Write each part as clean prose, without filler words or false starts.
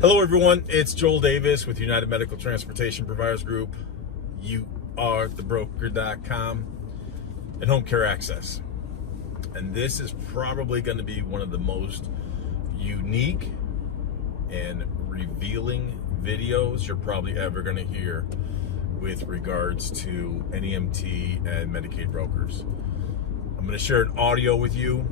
Hello everyone, it's Joel Davis with United Medical Transportation Providers Group, youarethebroker.com, and Home Care Access. And this is probably going to be one of the most unique and revealing videos you're probably ever going to hear with regards to NEMT and Medicaid brokers. I'm going to share an audio with you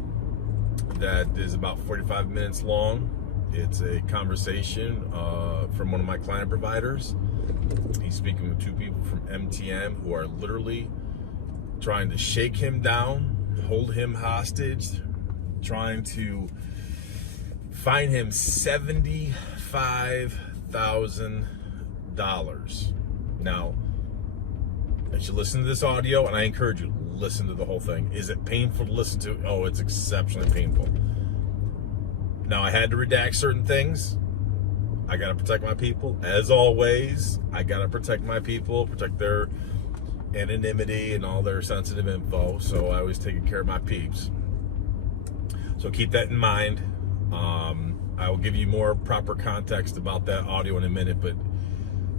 that is about 45 minutes long. It's a conversation from one of my client providers. He's speaking with two people from MTM who are literally trying to shake him down, hold him hostage, trying to fine him $75,000. Now, as you listen to this audio, and I encourage you, listen to the whole thing. Is it painful to listen to? Oh, it's exceptionally painful. Now, I had to redact certain things. I got to protect my people. As always, I got to protect my people, protect their anonymity and all their sensitive info. So I always take care of my peeps. So keep that in mind. I will give you more proper context about that audio in a minute, but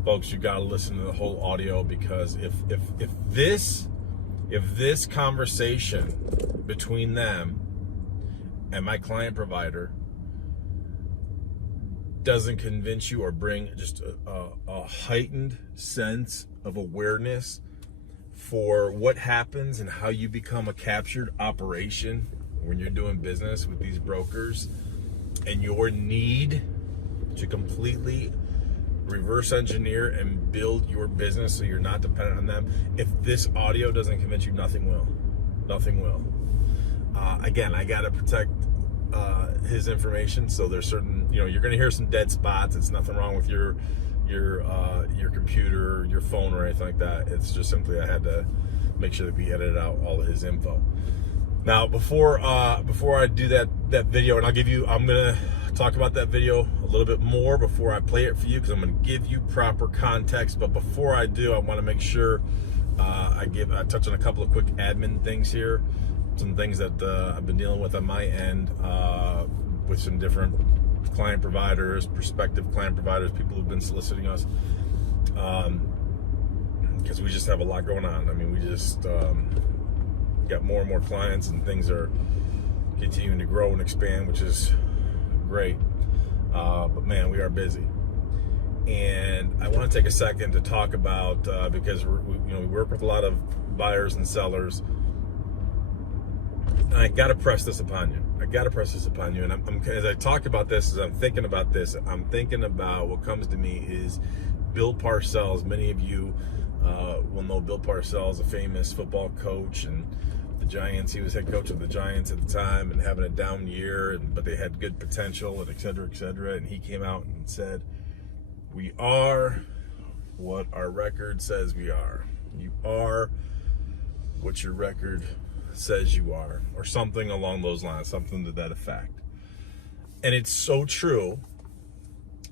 folks, you got to listen to the whole audio, because if this conversation between them and my client provider doesn't convince you or bring just a heightened sense of awareness for what happens and how you become a captured operation when you're doing business with these brokers, and your need to completely reverse engineer and build your business so you're not dependent on them, if this audio doesn't convince you, nothing will. Nothing will. Again, I got to protect his information, so there's certain, you're going to hear some dead spots. It's nothing wrong with your computer, your phone, or anything like that. It's just simply I had to make sure that we edited out all of his info. Now, before I do that video, and I'm going to talk about that video a little bit more before I play it for you, because I'm going to give you proper context. But before I do, I want to make sure I touch on a couple of quick admin things here. Some things that I've been dealing with on my end with some different client providers, prospective client providers, people who've been soliciting us, because we just have a lot going on. I mean, we just got more and more clients, and things are continuing to grow and expand, which is great. But man, we are busy. And I want to take a second to talk about, because we work with a lot of buyers and sellers. I got to press this upon you. And I'm as I talk about this, as I'm thinking about this, I'm thinking about what comes to me is Bill Parcells. Many of you will know Bill Parcells, a famous football coach, and the Giants. He was head coach of the Giants at the time, and having a down year, but they had good potential, and et cetera, et cetera. And he came out and said, "We are what our record says we are. You are what your record says you are," or something along those lines, something to that effect. And it's so true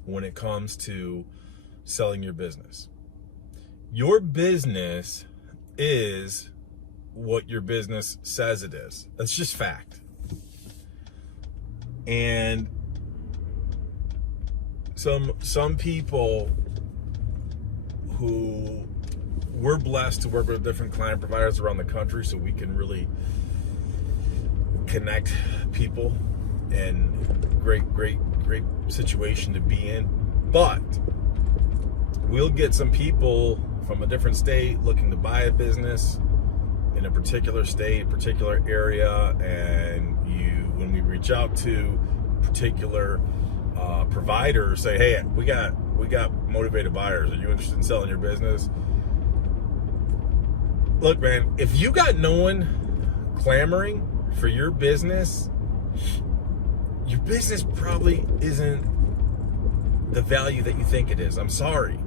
when it comes to selling your business. Your business is what your business says it is. That's just fact. And some people who we're blessed to work with different client providers around the country, so we can really connect people, and great situation to be in. But we'll get some people from a different state looking to buy a business in a particular state, particular area, and when we reach out to particular providers, say, "Hey, we got motivated buyers. Are you interested in selling your business?" Look, man, if you got no one clamoring for your business probably isn't the value that you think it is. I'm sorry.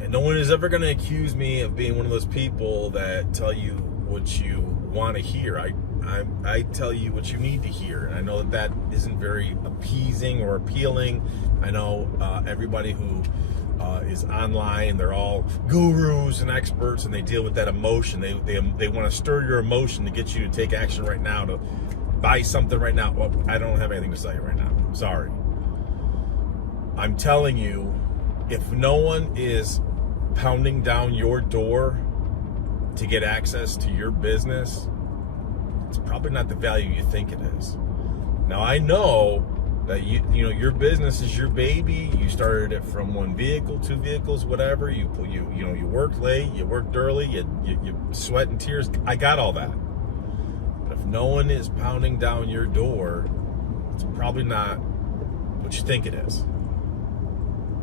And no one is ever going to accuse me of being one of those people that tell you what you want to hear. I tell you what you need to hear. And I know that isn't very appeasing or appealing. I know everybody who is online, they're all gurus and experts, and they deal with that emotion. They want to stir your emotion to get you to take action right now, to buy something right now. Well, I don't have anything to sell you right now. Sorry. I'm telling you, if no one is pounding down your door to get access to your business, it's probably not the value you think it is. Now, I know that you know your business is your baby. You started it from one vehicle, two vehicles, whatever. You worked late, you worked early, you sweat and tears. I got all that. But if no one is pounding down your door, it's probably not what you think it is.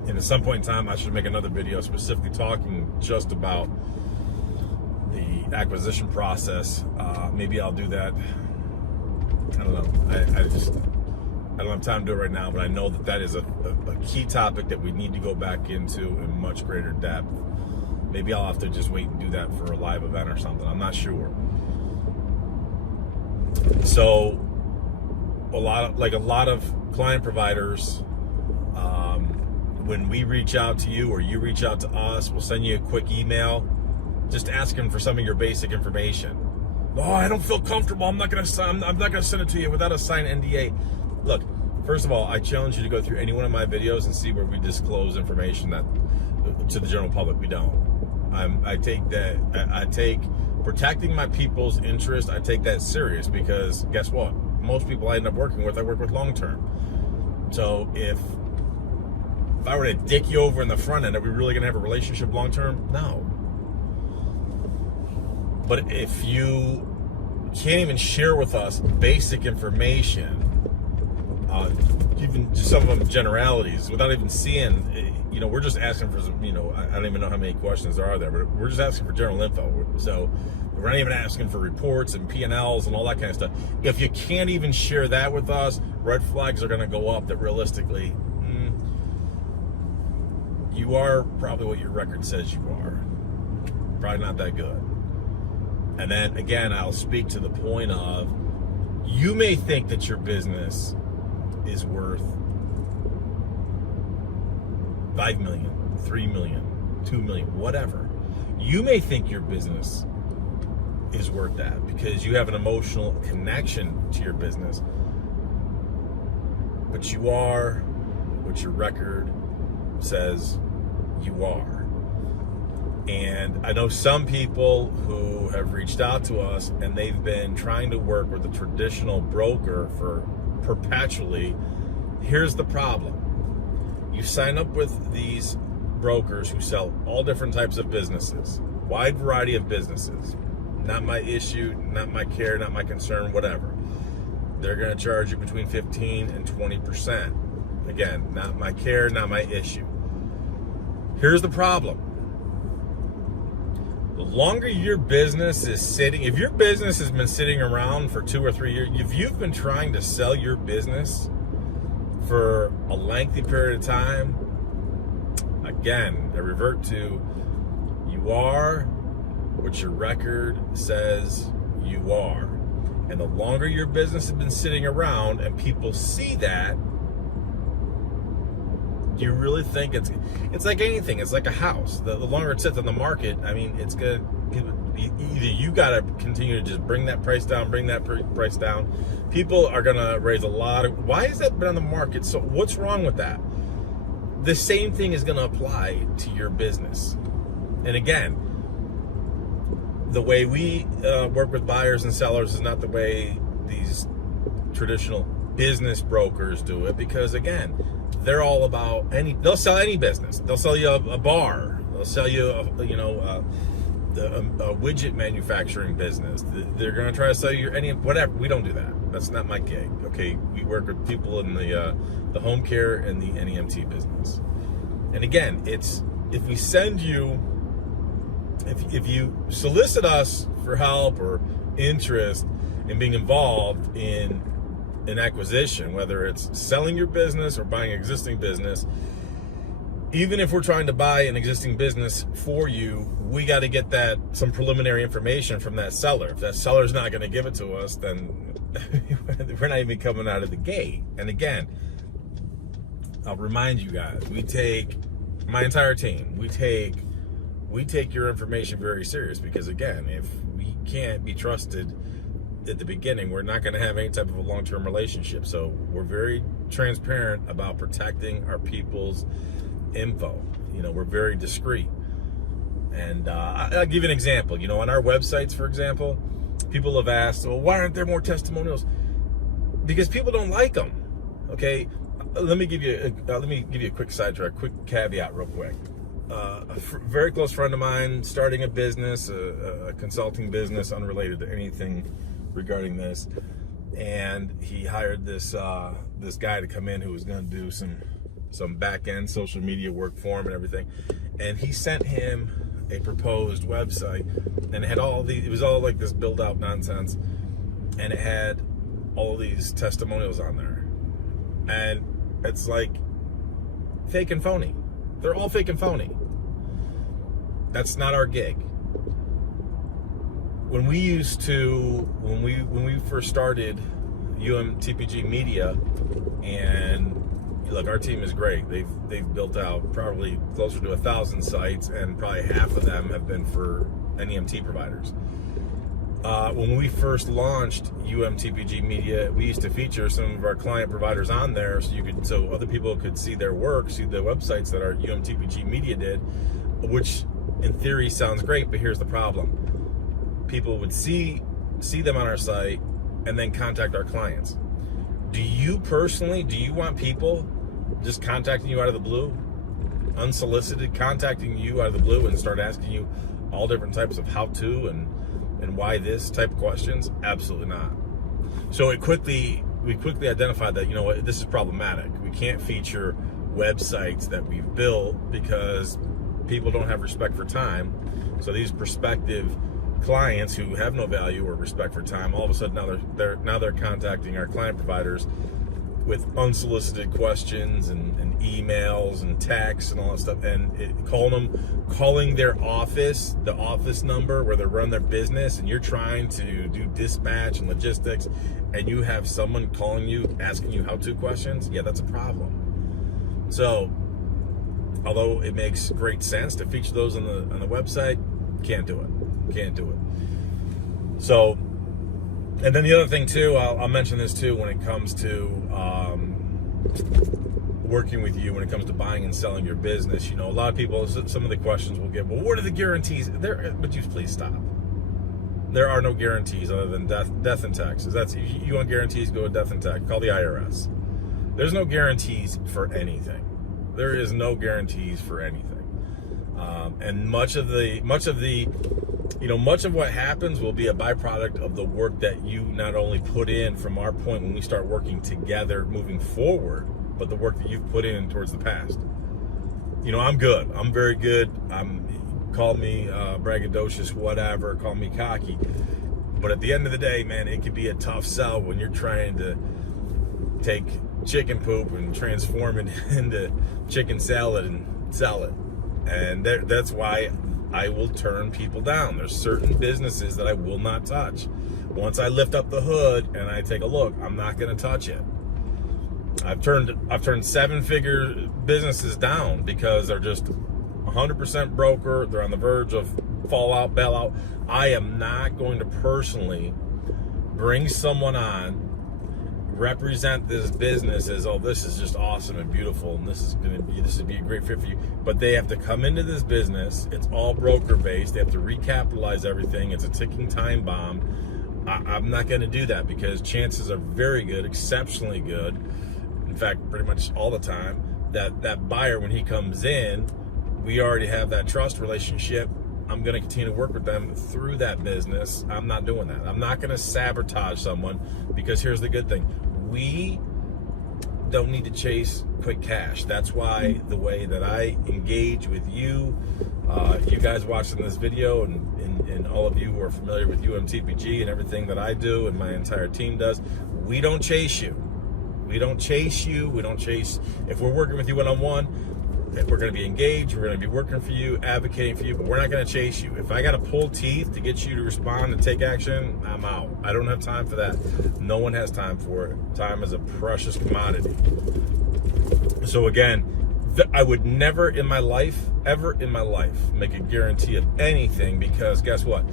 And at some point in time, I should make another video specifically talking just about the acquisition process. Maybe I'll do that. I don't know. I don't have time to do it right now, but I know that is a key topic that we need to go back into in much greater depth. Maybe I'll have to just wait and do that for a live event or something. I'm not sure. So a lot of client providers, when we reach out to you or you reach out to us, we'll send you a quick email just asking for some of your basic information. Oh, I don't feel comfortable. I'm not gonna send it to you without a signed NDA. Look, first of all, I challenge you to go through any one of my videos and see where we disclose information that to the general public. We don't. I take protecting my people's interest. I take that serious because guess what? Most people I end up working with, I work with long term. So if I were to dick you over in the front end, are we really gonna have a relationship long term? No. But if you can't even share with us basic information, even just some of them generalities, without even seeing, we're just asking for some, I don't even know how many questions there are there, but we're just asking for general info. So we're not even asking for reports and P&Ls and all that kind of stuff. If you can't even share that with us, red flags are going to go up that realistically, you are probably what your record says you are. Probably not that good. And then again, I'll speak to the point of, you may think that your business is worth $5 million, $3 million, $2 million, whatever. You may think your business is worth that because you have an emotional connection to your business. But you are what your record says you are. And I know some people who have reached out to us and they've been trying to work with a traditional broker for perpetually. Here's the problem. You sign up with these brokers who sell all different types of businesses, wide variety of businesses. Not my issue, not my care, not my concern, whatever. They're going to charge you between 15 and 20%. Again, not my care, not my issue. Here's the problem. The longer your business is sitting, if your business has been sitting around for 2 or 3 years, if you've been trying to sell your business for a lengthy period of time, again, I revert to, you are what your record says you are. And the longer your business has been sitting around and people see that, do you really think it's like anything? It's like a house. The longer it sits on the market, I mean, it's good. Either you got to continue to just bring that price down, price down. People are going to raise a lot of, why has that been on the market? So what's wrong with that? The same thing is going to apply to your business. And again, the way we work with buyers and sellers is not the way these traditional business brokers do it, because again, they're all about they'll sell any business. They'll sell you a bar. They'll sell you a widget manufacturing business. They're going to try to sell you whatever. We don't do that. That's not my gig. Okay, we work with people in the home care and the NEMT business. And again, it's if we send you, if you solicit us for help or interest in being involved in an acquisition, whether it's selling your business or buying an existing business, even if we're trying to buy an existing business for you, we got to get some preliminary information from that seller. If that seller's not going to give it to us, then we're not even coming out of the gate. And again, I'll remind you guys, my entire team, we take your information very serious, because again, if we can't be trusted at the beginning, we're not going to have any type of a long-term relationship. So we're very transparent about protecting our people's info. You know, we're very discreet. And I'll give you an example. You know, on our websites, for example, people have asked, well, why aren't there more testimonials? Because people don't like them. Okay, let me give you a quick sidetrack, quick caveat, real quick. A very close friend of mine starting a business, a consulting business, unrelated to anything regarding this, and he hired this guy to come in who was going to do some back end social media work for him and everything, and he sent him a proposed website, and it had it was all like this build out nonsense, and it had all these testimonials on there, and it's like fake and phony. They're all fake and phony. That's not our gig. When we first started UMTPG Media, and look, our team is great. They've built out probably closer to 1,000 sites, and probably half of them have been for NEMT providers. When we first launched UMTPG Media, we used to feature some of our client providers on there, so other people could see their work, see the websites that our UMTPG Media did, which in theory sounds great, but here's the problem. People would see them on our site and then contact our clients. Do you want people just contacting you out of the blue, unsolicited, contacting you out of the blue and start asking you all different types of how to and why this type of questions? Absolutely not. So we quickly identified that, you know what, this is problematic. We can't feature websites that we've built because people don't have respect for time. So these prospective clients who have no value or respect for time, all of a sudden now they're contacting our client providers with unsolicited questions and emails and texts and all that stuff, and calling their office, the office number where they run their business, and you're trying to do dispatch and logistics, and you have someone calling you asking you how-to questions. Yeah, that's a problem. So although it makes great sense to feature those on the website, can't do it. So, and then the other thing too, I'll mention this too, when it comes to working with you, when it comes to buying and selling your business. You know, a lot of people, some of the questions we'll get, well, what are the guarantees? But you please stop. There are no guarantees other than death and taxes. That's, you want guarantees, go with death and tax. Call the IRS. There's no guarantees for anything. There is no guarantees for anything. And much of what happens will be a byproduct of the work that you not only put in from our point when we start working together moving forward, but the work that you've put in towards the past. You know, I'm good. I'm very good. Call me braggadocious, whatever. Call me cocky. But at the end of the day, man, it can be a tough sell when you're trying to take chicken poop and transform it into chicken salad and sell it. And that's why I will turn people down. There's certain businesses that I will not touch. Once I lift up the hood and I take a look, I'm not going to touch it. I've turned 7-figure businesses down because they're just 100% broker. They're on the verge of fallout, bailout. I am not going to personally bring someone on, represent this business as, oh, this is just awesome and beautiful, and this would be a great fit for you. But they have to come into this business. It's all broker based. They have to recapitalize everything. It's a ticking time bomb. I'm not going to do that because chances are very good, exceptionally good, in fact, pretty much all the time, that buyer, when he comes in, we already have that trust relationship. I'm going to continue to work with them through that business. I'm not doing that. I'm not going to sabotage someone, because here's the good thing. We don't need to chase quick cash. That's why the way that I engage with you, you guys watching this video, and all of you who are familiar with UMTPG and everything that I do and my entire team does, we don't chase you. We don't chase you. We don't chase. If we're working with you one-on-one, if we're going to be engaged, we're going to be working for you, advocating for you, but we're not going to chase you. If I got to pull teeth to get you to respond and take action, I'm out. I don't have time for that. No one has time for it. Time is a precious commodity. So again, I would never in my life, ever in my life, make a guarantee of anything, because guess what?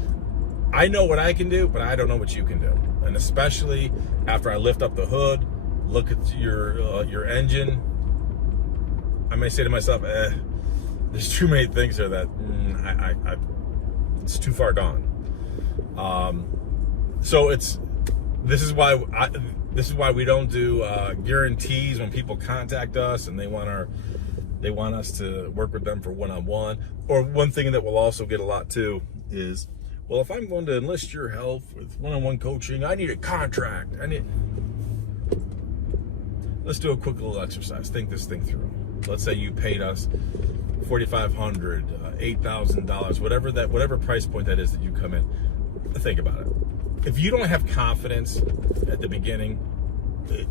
I know what I can do, but I don't know what you can do. And especially after I lift up the hood, look at your engine. I may say to myself, there's too many things here that it's too far gone. So this is why we don't do guarantees when people contact us and they want us to work with them for one-on-one. Or one thing that we'll also get a lot too is, well, if I'm going to enlist your help with one-on-one coaching, I need a contract. Let's do a quick little exercise. Think this thing through. Let's say you paid us $4,500, $8,000, whatever price point that is that you come in. Think about it. If you don't have confidence at the beginning,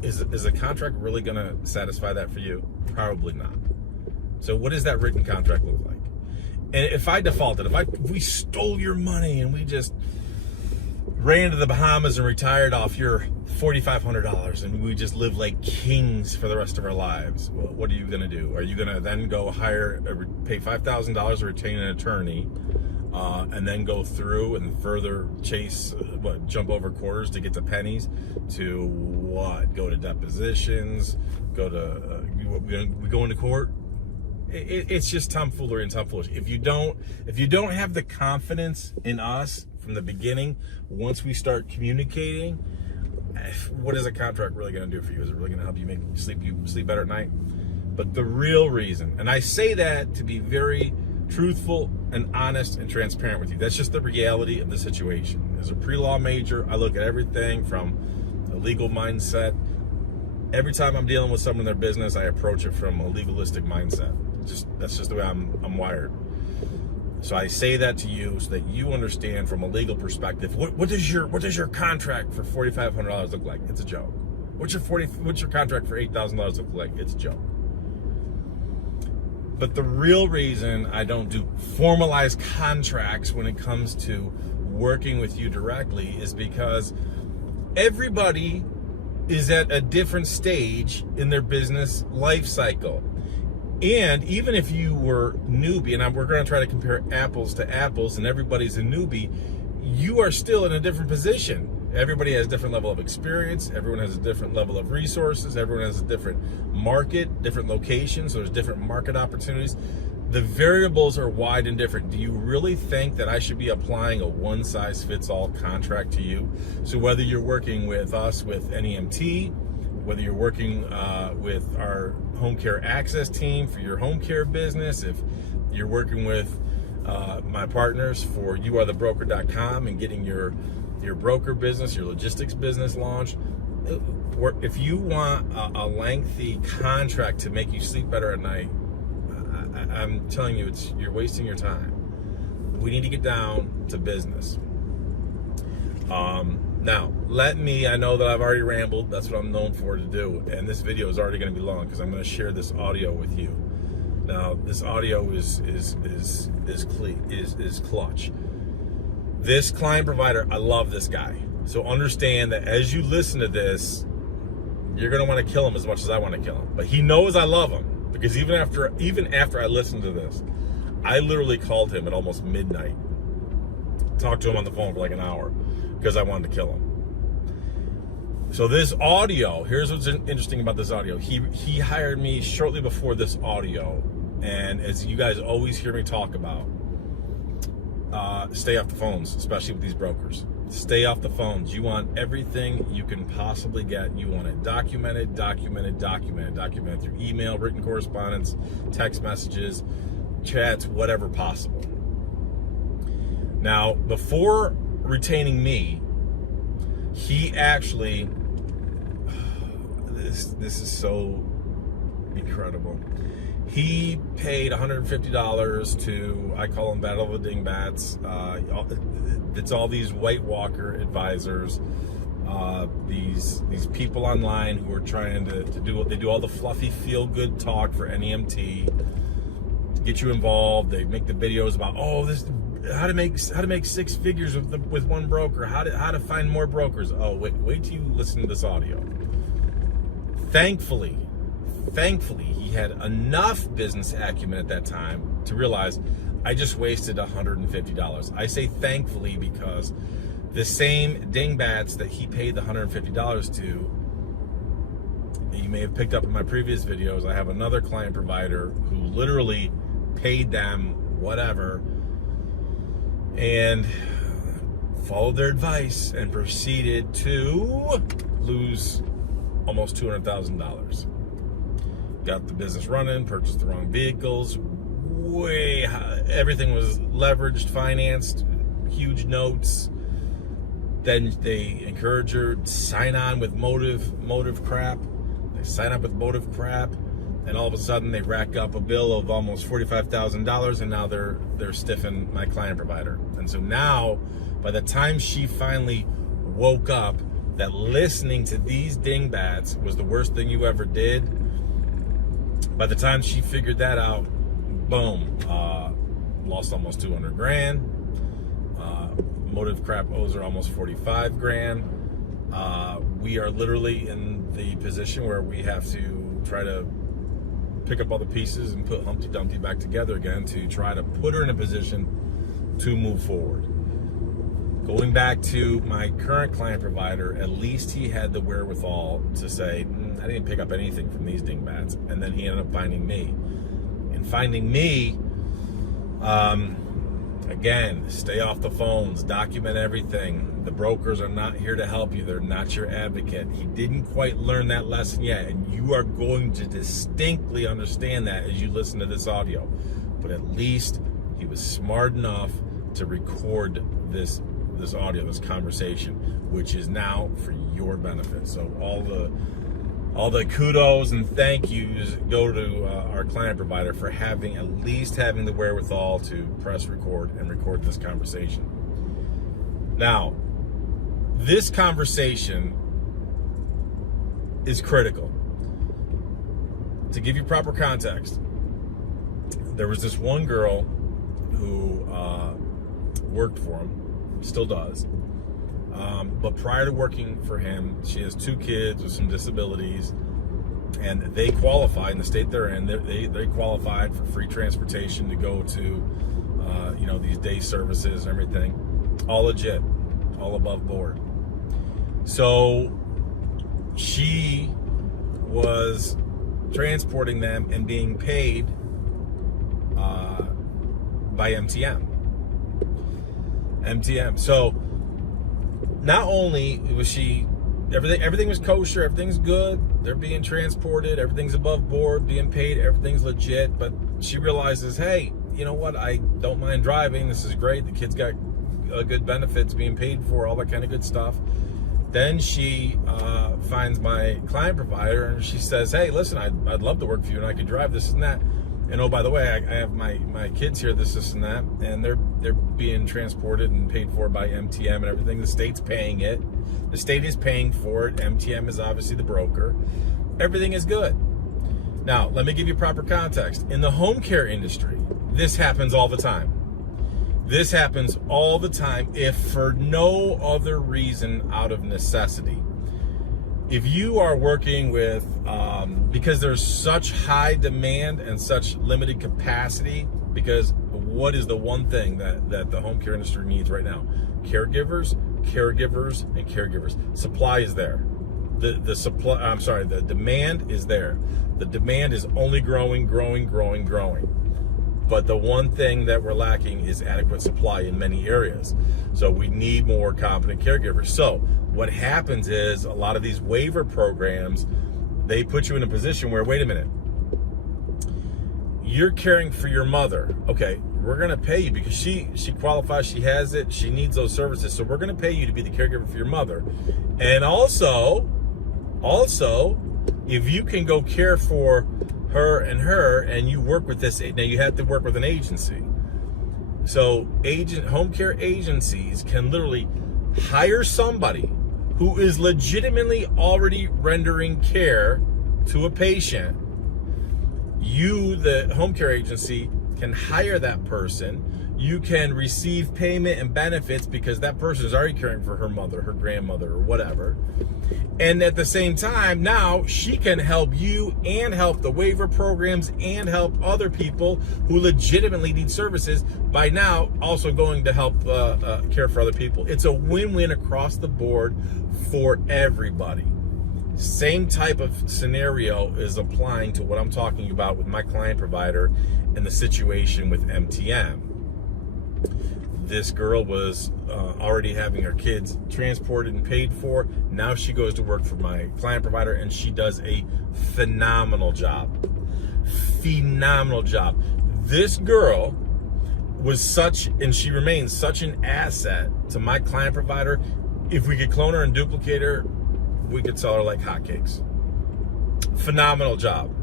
is a contract really going to satisfy that for you? Probably not. So what does that written contract look like? And if I defaulted, if we stole your money and we just ran to the Bahamas and retired off your $4,500 and we just live like kings for the rest of our lives, well, what are you going to do? Are you going to then go pay $5,000 to retain an attorney, and then go through and further chase, jump over quarters to get to pennies, to what? Go to depositions, we go into court? It's just tomfoolery and tomfoolish. If you don't have the confidence in us from the beginning, once we start communicating, what is a contract really going to do for you? Is it really going to help you sleep better at night? But the real reason, and I say that to be very truthful and honest and transparent with you, that's just the reality of the situation. As a pre-law major, I look at everything from a legal mindset. Every time I'm dealing with someone in their business, I approach it from a legalistic mindset. That's just the way I'm wired. So I say that to you so that you understand from a legal perspective. What does your contract for $4,500 look like? It's a joke. What's your contract for $8,000 look like? It's a joke. But the real reason I don't do formalized contracts when it comes to working with you directly is because everybody is at a different stage in their business life cycle. And even if you were newbie, and we're going to try to compare apples to apples, and everybody's a newbie, you are still in a different position. Everybody has a different level of experience. Everyone has a different level of resources. Everyone has a different market, different locations. So there's different market opportunities. The variables are wide and different. Do you really think that I should be applying a one-size-fits-all contract to you? So whether you're working with us with NEMT, whether you're working with our home care access team for your home care business, if you're working with my partners for youarethebroker.com and getting your broker business, your logistics business launched, if you want a lengthy contract to make you sleep better at night, I'm telling you, you're wasting your time. We need to get down to business. Now, I know that I've already rambled. That's what I'm known for to do. And this video is already going to be long because I'm going to share this audio with you. Now, this audio is clutch. This client provider, I love this guy. So understand that as you listen to this, you're going to want to kill him as much as I want to kill him. But he knows I love him, because even after I listened to this, I literally called him at almost midnight. Talked to him on the phone for like an hour because I wanted to kill him. So this audio, here's what's interesting about this audio. He hired me shortly before this audio, and as you guys always hear me talk about, stay off the phones, especially with these brokers. Stay off the phones. You want everything you can possibly get. You want it documented through email, written correspondence, text messages, chats, whatever possible. Now, before retaining me, he actually, this is so incredible. He paid $150 to, I call them Battle of the Dingbats. It's all these White Walker advisors, these people online who are trying to do what they do, all the fluffy feel-good talk for NEMT, to get you involved. They make the videos about, how to make 6 figures with one broker, how to find more brokers. Oh, wait till you listen to this audio. Thankfully, he had enough business acumen at that time to realize I just wasted $150. I say thankfully because the same dingbats that he paid the $150 to you may have picked up in my previous videos, I have another client provider who literally paid them whatever and followed their advice and proceeded to lose almost $200,000. Got the business running, purchased the wrong vehicles, everything was leveraged, financed, huge notes. Then they encourage her to sign on with motive crap. They sign up with motive crap, and all of a sudden they rack up a bill of almost $45,000, and now they're stiffing my client provider. And so now, by the time she finally woke up that listening to these dingbats was the worst thing you ever did, by the time she figured that out, boom, lost almost 200 grand. Motive crap owes her almost 45 grand. We are literally in the position where we have to try to pick up all the pieces and put Humpty Dumpty back together again to try to put her in a position to move forward. Going back to my current client provider, at least he had the wherewithal to say, I didn't pick up anything from these dingbats. And then he ended up finding me. And finding me, again, stay off the phones, document everything. The brokers are not here to help you. They're not your advocate. He didn't quite learn that lesson yet, and you are going to distinctly understand that as you listen to this audio. But at least he was smart enough to record this audio, this conversation, which is now for your benefit. So all the kudos and thank yous go to our client provider for at least having the wherewithal to press record and record this conversation. Now, this conversation is critical. To give you proper context, there was this one girl who worked for him, still does. But prior to working for him, she has 2 kids with some disabilities, and they qualified in the state they're in. They qualified for free transportation to go to, these day services and everything. All legit, all above board. So she was transporting them and being paid by MTM. So not only was she, everything was kosher, everything's good, they're being transported, everything's above board, being paid, everything's legit, but she realizes, hey, you know what, I don't mind driving, this is great, the kids got good benefits, being paid for, all that kind of good stuff. Then she finds my client provider and she says, hey, listen, I'd love to work for you and I could drive this and that. And oh, by the way, I have my kids here, this and that, and they're being transported and paid for by MTM and everything. The state's paying it. The state is paying for it. MTM is obviously the broker. Everything is good. Now, let me give you proper context. In the home care industry, this happens all the time. This happens all the time, if for no other reason out of necessity. If you are working with, because there's such high demand and such limited capacity, because what is the one thing that the home care industry needs right now? Caregivers, and caregivers. Supply is there. The demand is there. The demand is only growing. But the one thing that we're lacking is adequate supply in many areas. So we need more competent caregivers. So what happens is a lot of these waiver programs, they put you in a position where, wait a minute, you're caring for your mother. Okay, we're gonna pay you because she qualifies, she has it, she needs those services. So we're gonna pay you to be the caregiver for your mother. And also, if you can go care for her and you work with this, now you have to work with an agency. So home care agencies can literally hire somebody who is legitimately already rendering care to a patient. You, the home care agency, can hire that person. You can receive payment and benefits because that person is already caring for her mother, her grandmother, or whatever. And at the same time, now she can help you and help the waiver programs and help other people who legitimately need services by now also going to help care for other people. It's a win-win across the board for everybody. Same type of scenario is applying to what I'm talking about with my client provider and the situation with MTM. This girl was already having her kids transported and paid for. Now she goes to work for my client provider, and she does a phenomenal job. Phenomenal job. This girl was and she remains such an asset to my client provider. If we could clone her and duplicate her, we could sell her like hotcakes. Phenomenal job.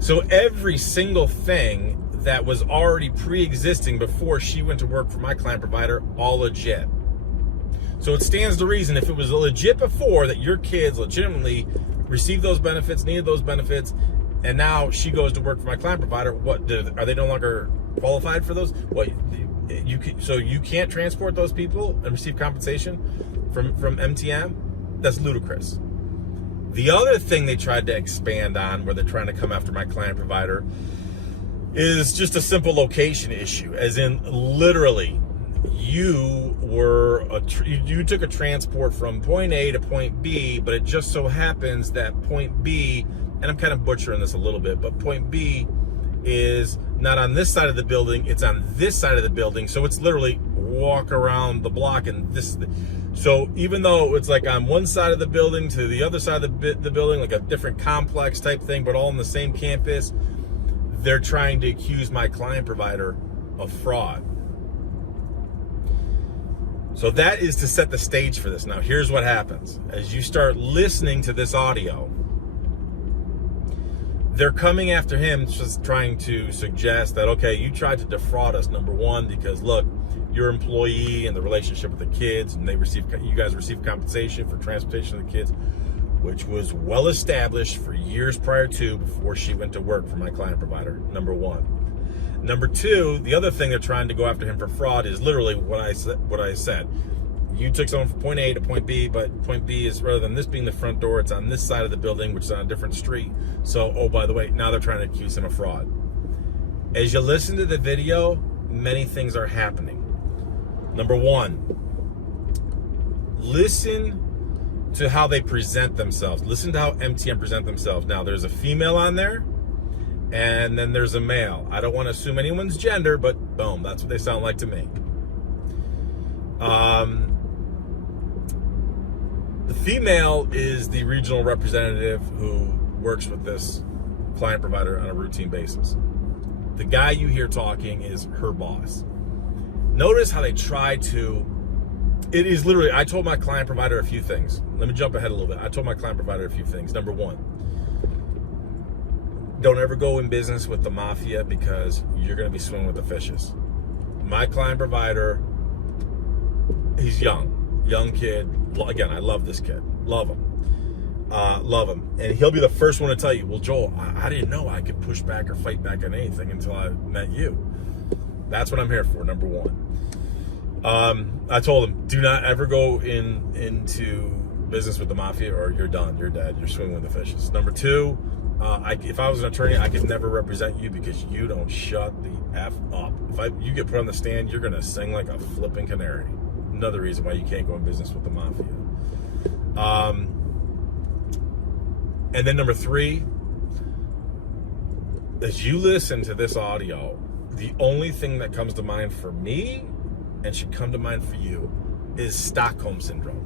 So every single thing that was already pre-existing before she went to work for my client provider, all legit. So it stands to reason, if it was legit before, that your kids legitimately received those benefits, needed those benefits, and now she goes to work for my client provider, are they no longer qualified for those? So you can't transport those people and receive compensation from MTM? That's ludicrous. The other thing they tried to expand on, where they're trying to come after my client provider, is just a simple location issue, as in literally you took a transport from point A to point B, but it just so happens that point B, and I'm kind of butchering this a little bit, but point B is not on this side of the building, it's on this side of the building. So it's literally walk around the block, and so even though it's like on one side of the building to the other side of the building, like a different complex type thing, but all on the same campus, they're trying to accuse my client provider of fraud. So that is to set the stage for this. Now, here's what happens. As you start listening to this audio, they're coming after him, just trying to suggest that, okay, you tried to defraud us, number one, because look, your employee and the relationship with the kids, and you guys received compensation for transportation of the kids, which was well established for years prior to, before she went to work for my client provider, number one. Number two, the other thing they're trying to go after him for fraud is literally what I said. You took someone from point A to point B, but point B is, rather than this being the front door, it's on this side of the building, which is on a different street. So, oh, by the way, now they're trying to accuse him of fraud. As you listen to the video, many things are happening. Number one, listen to how they present themselves. Listen to how MTM present themselves. Now, there's a female on there, and then there's a male. I don't want to assume anyone's gender, but boom, that's what they sound like to me. The female is the regional representative who works with this client provider on a routine basis. The guy you hear talking is her boss. Notice how they try to, it is literally, I told my client provider a few things. Let me jump ahead a little bit. I told my client provider a few things. Number one, don't ever go in business with the mafia, because you're going to be swimming with the fishes. My client provider, he's young kid. Again, I love this kid. Love him. And he'll be the first one to tell you, well, Joel, I didn't know I could push back or fight back on anything until I met you. That's what I'm here for, number one. I told him, do not ever go into business with the mafia, or you're done. You're dead. You're swimming with the fishes. Number two, if I was an attorney, I could never represent you, because you don't shut the F up. If you get put on the stand, you're going to sing like a flipping canary. Another reason why you can't go in business with the mafia. And then number three, as you listen to this audio, the only thing that comes to mind for me, and should come to mind for you, is Stockholm Syndrome.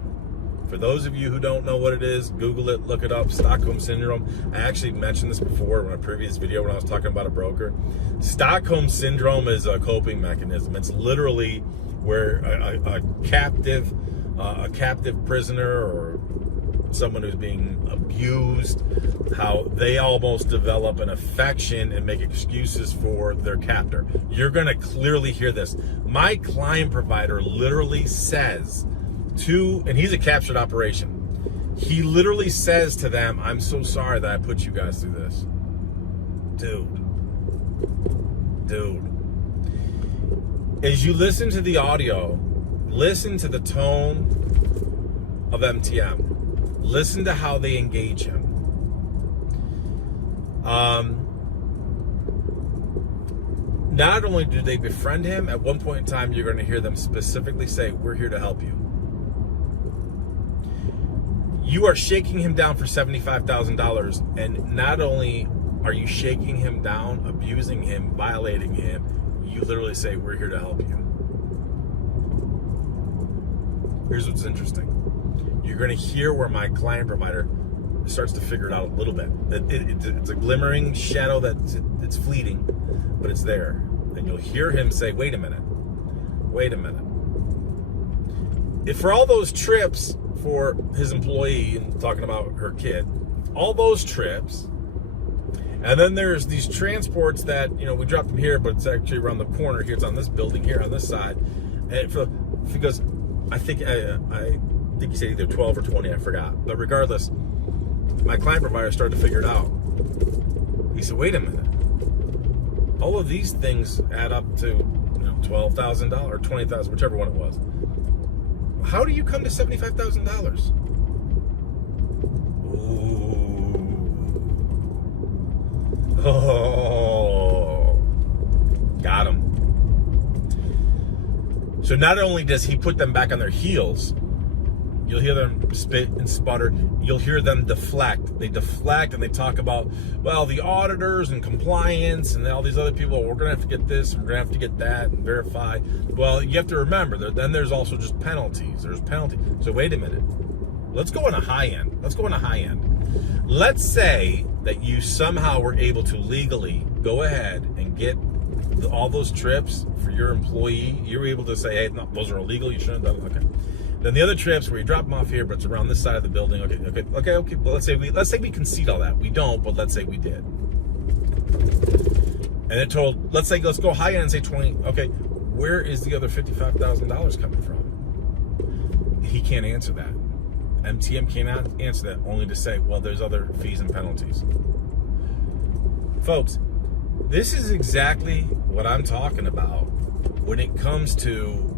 For those of you who don't know what it is, Google it, look it up, Stockholm Syndrome. I actually mentioned this before in a previous video when I was talking about a broker. Stockholm Syndrome is a coping mechanism. It's literally where a captive prisoner, or someone who's being abused, how they almost develop an affection and make excuses for their captor. You're going to clearly hear this. My client provider literally says and he's a captured operation, he literally says to them, I'm so sorry that I put you guys through this. Dude. As you listen to the audio, listen to the tone of MTM. Listen to how they engage him. Not only do they befriend him, at one point in time, you're going to hear them specifically say, we're here to help you. You are shaking him down for $75,000, and not only are you shaking him down, abusing him, violating him, you literally say, we're here to help you. Here's what's interesting. You're going to hear where my client provider starts to figure it out a little bit. It's a glimmering shadow that it's fleeting, but it's there. And you'll hear him say, wait a minute. If for all those trips for his employee, and talking about her kid, all those trips, and then there's these transports that, we dropped them here, but it's actually around the corner here. It's on this building here on this side. And if he goes, I think he said either 12 or 20, I forgot. But regardless, my client provider started to figure it out. He said, wait a minute. All of these things add up to $12,000 or $20,000, whichever one it was. How do you come to $75,000? Oh, got him. So not only does he put them back on their heels, you'll hear them spit and sputter. You'll hear them deflect. They deflect and they talk about, well, the auditors and compliance and all these other people, we're going to have to get this, and we're going to have to get that and verify. Well, you have to remember, then there's also just penalties. There's penalties. So wait a minute. Let's go on a high end. Let's say that you somehow were able to legally go ahead and get all those trips for your employee. You were able to say, hey, no, those are illegal. You shouldn't have done it. Okay. Then the other trips where you drop them off here, but it's around this side of the building. Okay. Well, let's say we concede all that. We don't, but let's say we did. And it told, let's go high end and say 20. Okay, where is the other $55,000 coming from? He can't answer that. MTM cannot answer that, only to say, well, there's other fees and penalties. Folks, this is exactly what I'm talking about when it comes to,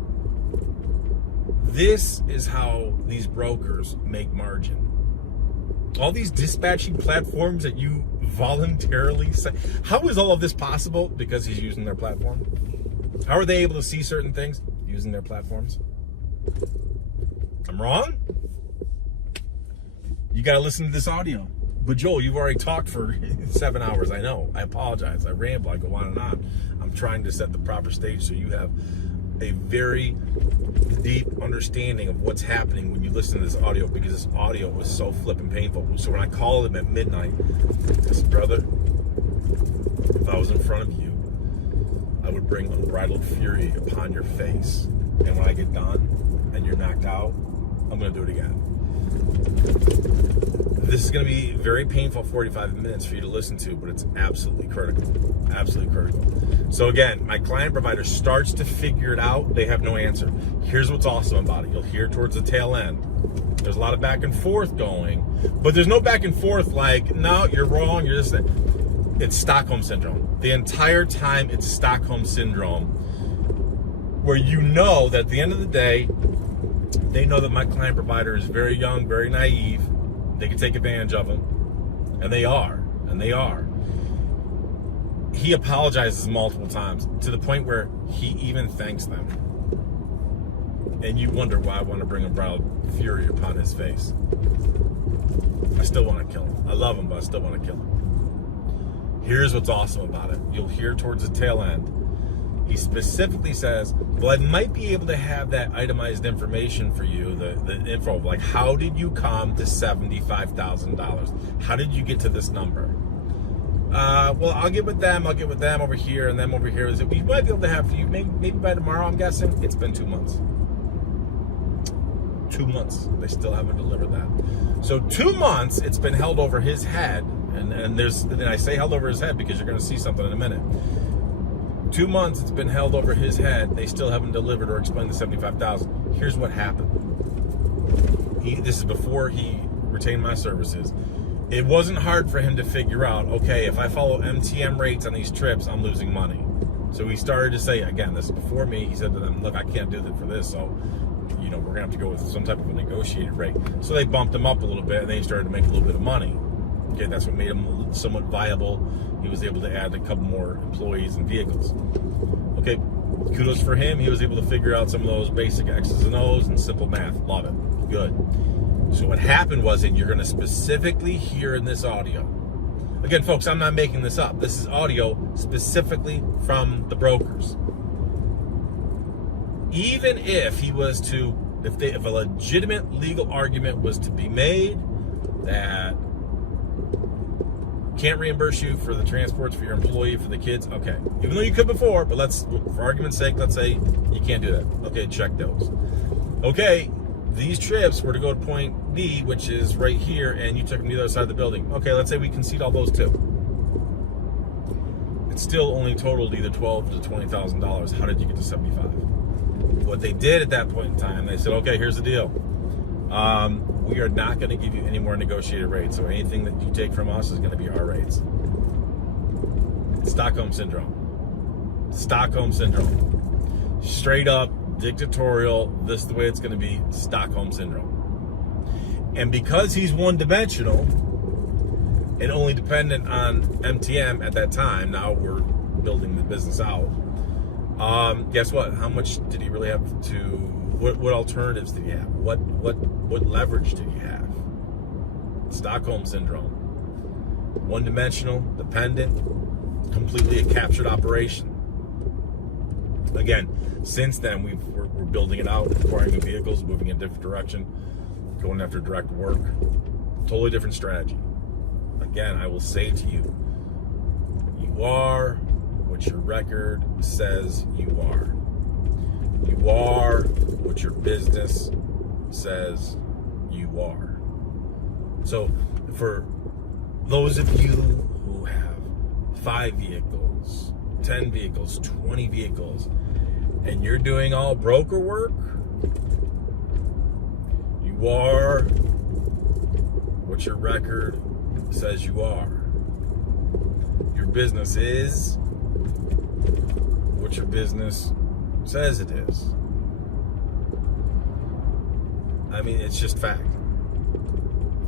this is how these brokers make margin. All these dispatching platforms that you voluntarily say, how is all of this possible? Because he's using their platform. How are they able to see certain things? Using their platforms. I'm wrong? You got to listen to this audio. But Joel, you've already talked for 7 hours. I know. I apologize. I ramble. I go on and on. I'm trying to set the proper stage so you have a very deep understanding of what's happening when you listen to this audio, because this audio was so flipping painful. So when I called him at midnight, I said, brother, if I was in front of you, I would bring unbridled fury upon your face. And when I get done and you're knocked out, I'm going to do it again. This is going to be very painful 45 minutes for you to listen to, but it's absolutely critical. Absolutely critical. So again, my client provider starts to figure it out. They have no answer. Here's what's awesome about it. You'll hear towards the tail end. There's a lot of back and forth going, but there's no back and forth like, no, you're wrong, you're this. It's Stockholm Syndrome. The entire time it's Stockholm Syndrome, where you know that at the end of the day, they know that my client provider is very young, very naive. They can take advantage of them, and they are. He apologizes multiple times to the point where he even thanks them. And you wonder why I want to bring unbridled fury upon his face. I still want to kill him. I love him, but I still want to kill him. Here's what's awesome about it. You'll hear towards the tail end. He specifically says, well, I might be able to have that itemized information for you, the info, like how did you come to $75,000? How did you get to this number? Well, I'll get with them over here and them over here. We might be able to have for you, maybe by tomorrow, I'm guessing. It's been 2 months. 2 months. They still haven't delivered that. So 2 months, it's been held over his head. And I say held over his head because you're going to see something in a minute. 2 months it's been held over his head. They still haven't delivered or explained the $75,000. Here's what happened. This is before he retained my services. It wasn't hard for him to figure out, okay, if I follow MTM rates on these trips, I'm losing money. So he started to say, again, this is before me, he said to them, look, I can't do that for this, so we're going to have to go with some type of a negotiated rate. So they bumped him up a little bit, and then he started to make a little bit of money. Okay, that's what made him somewhat viable. He was able to add a couple more employees and vehicles. Okay, Kudos for him. He was able to figure out some of those basic X's and O's and simple math. Love it. Good. So what happened was, and you're going to specifically hear in this audio. Again, folks, I'm not making this up. This is audio specifically from the brokers. Even if he was to, if a legitimate legal argument was to be made that can't reimburse you for the transports for your employee, for the kids, okay. Even though you could before, but let's, for argument's sake, let's say you can't do that. Okay, check those. Okay, these trips were to go to point B, which is right here, and you took them to the other side of the building. Okay, let's say we concede all those too. It still only totaled either $12,000 to $20,000. How did you get to 75? What they did at that point in time, they said, okay, here's the deal. We are not going to give you any more negotiated rates. So anything that you take from us is going to be our rates. Stockholm Syndrome. Stockholm Syndrome. Straight up, dictatorial, this is the way it's going to be, Stockholm Syndrome. And because he's one-dimensional and only dependent on MTM at that time, now we're building the business out, guess what? How much did he really have to, what alternatives did he have? What leverage did he have? Stockholm Syndrome. One-dimensional, dependent, completely a captured operation. Again, since then, we're building it out, acquiring new vehicles, moving in a different direction, going after direct work. Totally different strategy. Again, I will say to you, you are what your record says you are. You are what your business says you are. So for those of you who have 5 vehicles, 10 vehicles, 20 vehicles, and you're doing all broker work, you are what your record says you are. Your business is what your business says it is. I mean, it's just fact.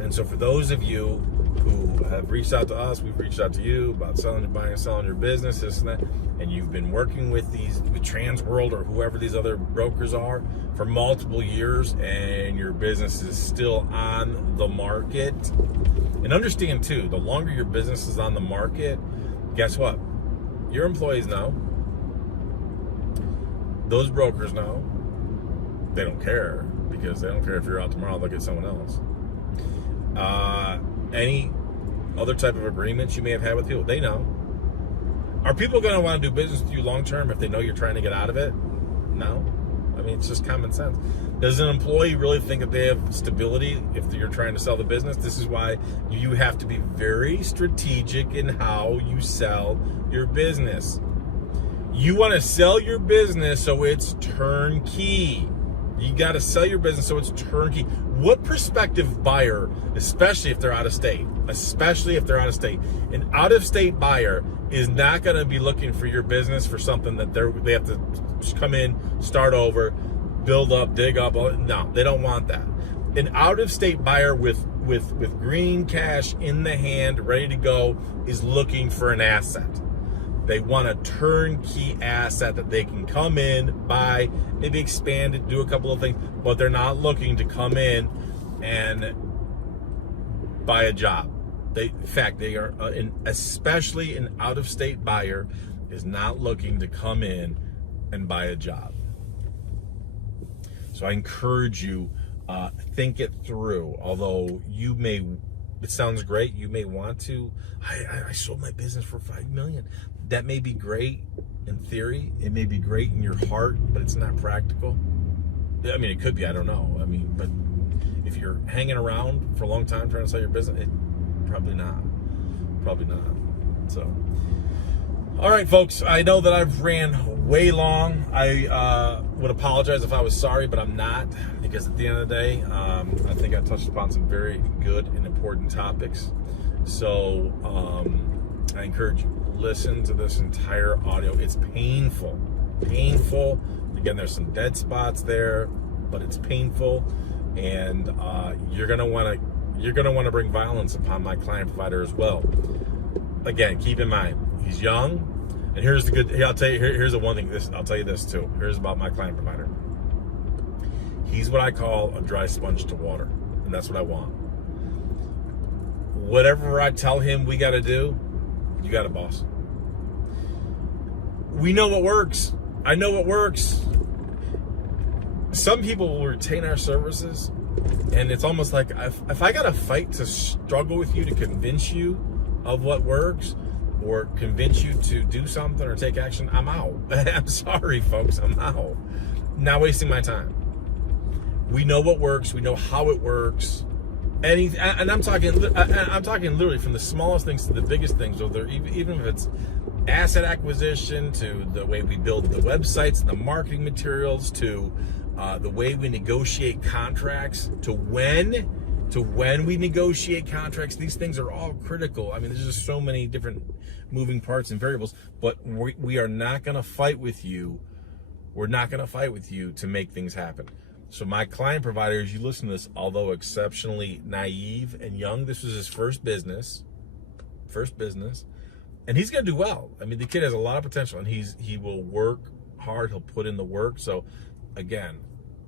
And so for those of you who have reached out to us, we've reached out to you about buying and selling your business, this and that, and you've been working with Transworld or whoever these other brokers are for multiple years, and your business is still on the market. And understand too, the longer your business is on the market, guess what? Your employees know. Those brokers know. They don't care, because they don't care if you're out tomorrow, they'll get someone else. Any other type of agreements you may have had with people, they know. Are people going to want to do business with you long term if they know you're trying to get out of it? No. I mean, it's just common sense. Does an employee really think that they have stability if you're trying to sell the business? This is why you have to be very strategic in how you sell your business. You want to sell your business so it's turnkey. You got to sell your business so it's turnkey. What prospective buyer, especially if they're out of state, an out-of-state buyer is not going to be looking for your business for something that they have to come in, start over, build up, dig up. No, they don't want that. An out-of-state buyer with green cash in the hand, ready to go, is looking for an asset. They want a turnkey asset that they can come in, buy, maybe expand it, do a couple of things, but they're not looking to come in and buy a job. Especially an out-of-state buyer is not looking to come in and buy a job. So I encourage you, think it through. Although it sounds great, you may want to, I sold my business for $5 million. That may be great in theory. It may be great in your heart, but it's not practical. I mean, it could be, I don't know. I mean, but if you're hanging around for a long time trying to sell your business, probably not. So, all right, folks, I know that I've ran way long. I would apologize if I was sorry, but I'm not, because at the end of the day, I think I touched upon some very good and important topics. So I encourage you, listen to this entire audio. It's painful. Again, there's some dead spots there, but it's painful, and you're gonna want to bring violence upon my client provider as well. Again, keep in mind, he's young, And here's the good. I'll tell you. Here's the one thing. I'll tell you this too. Here's about my client provider. He's what I call a dry sponge to water, and that's what I want. Whatever I tell him we got to do, you got it, boss. We know what works. I know what works. Some people will retain our services, and it's almost like if I got to fight to struggle with you to convince you of what works, or convince you to do something or take action, I'm out. I'm sorry, folks, I'm out. Not wasting my time. We know what works. We know how it works. And I'm talking literally from the smallest things to the biggest things. Even if it's asset acquisition, to the way we build the websites and the marketing materials, to the way we negotiate contracts, to when we negotiate contracts. These things are all critical. I mean, there's just so many different moving parts and variables, but we are not going to fight with you. We're not going to fight with you to make things happen. So my client provider, as you listen to this, although exceptionally naive and young, this was his first business, and he's going to do well. I mean, the kid has a lot of potential, and he will work hard. He'll put in the work. So again,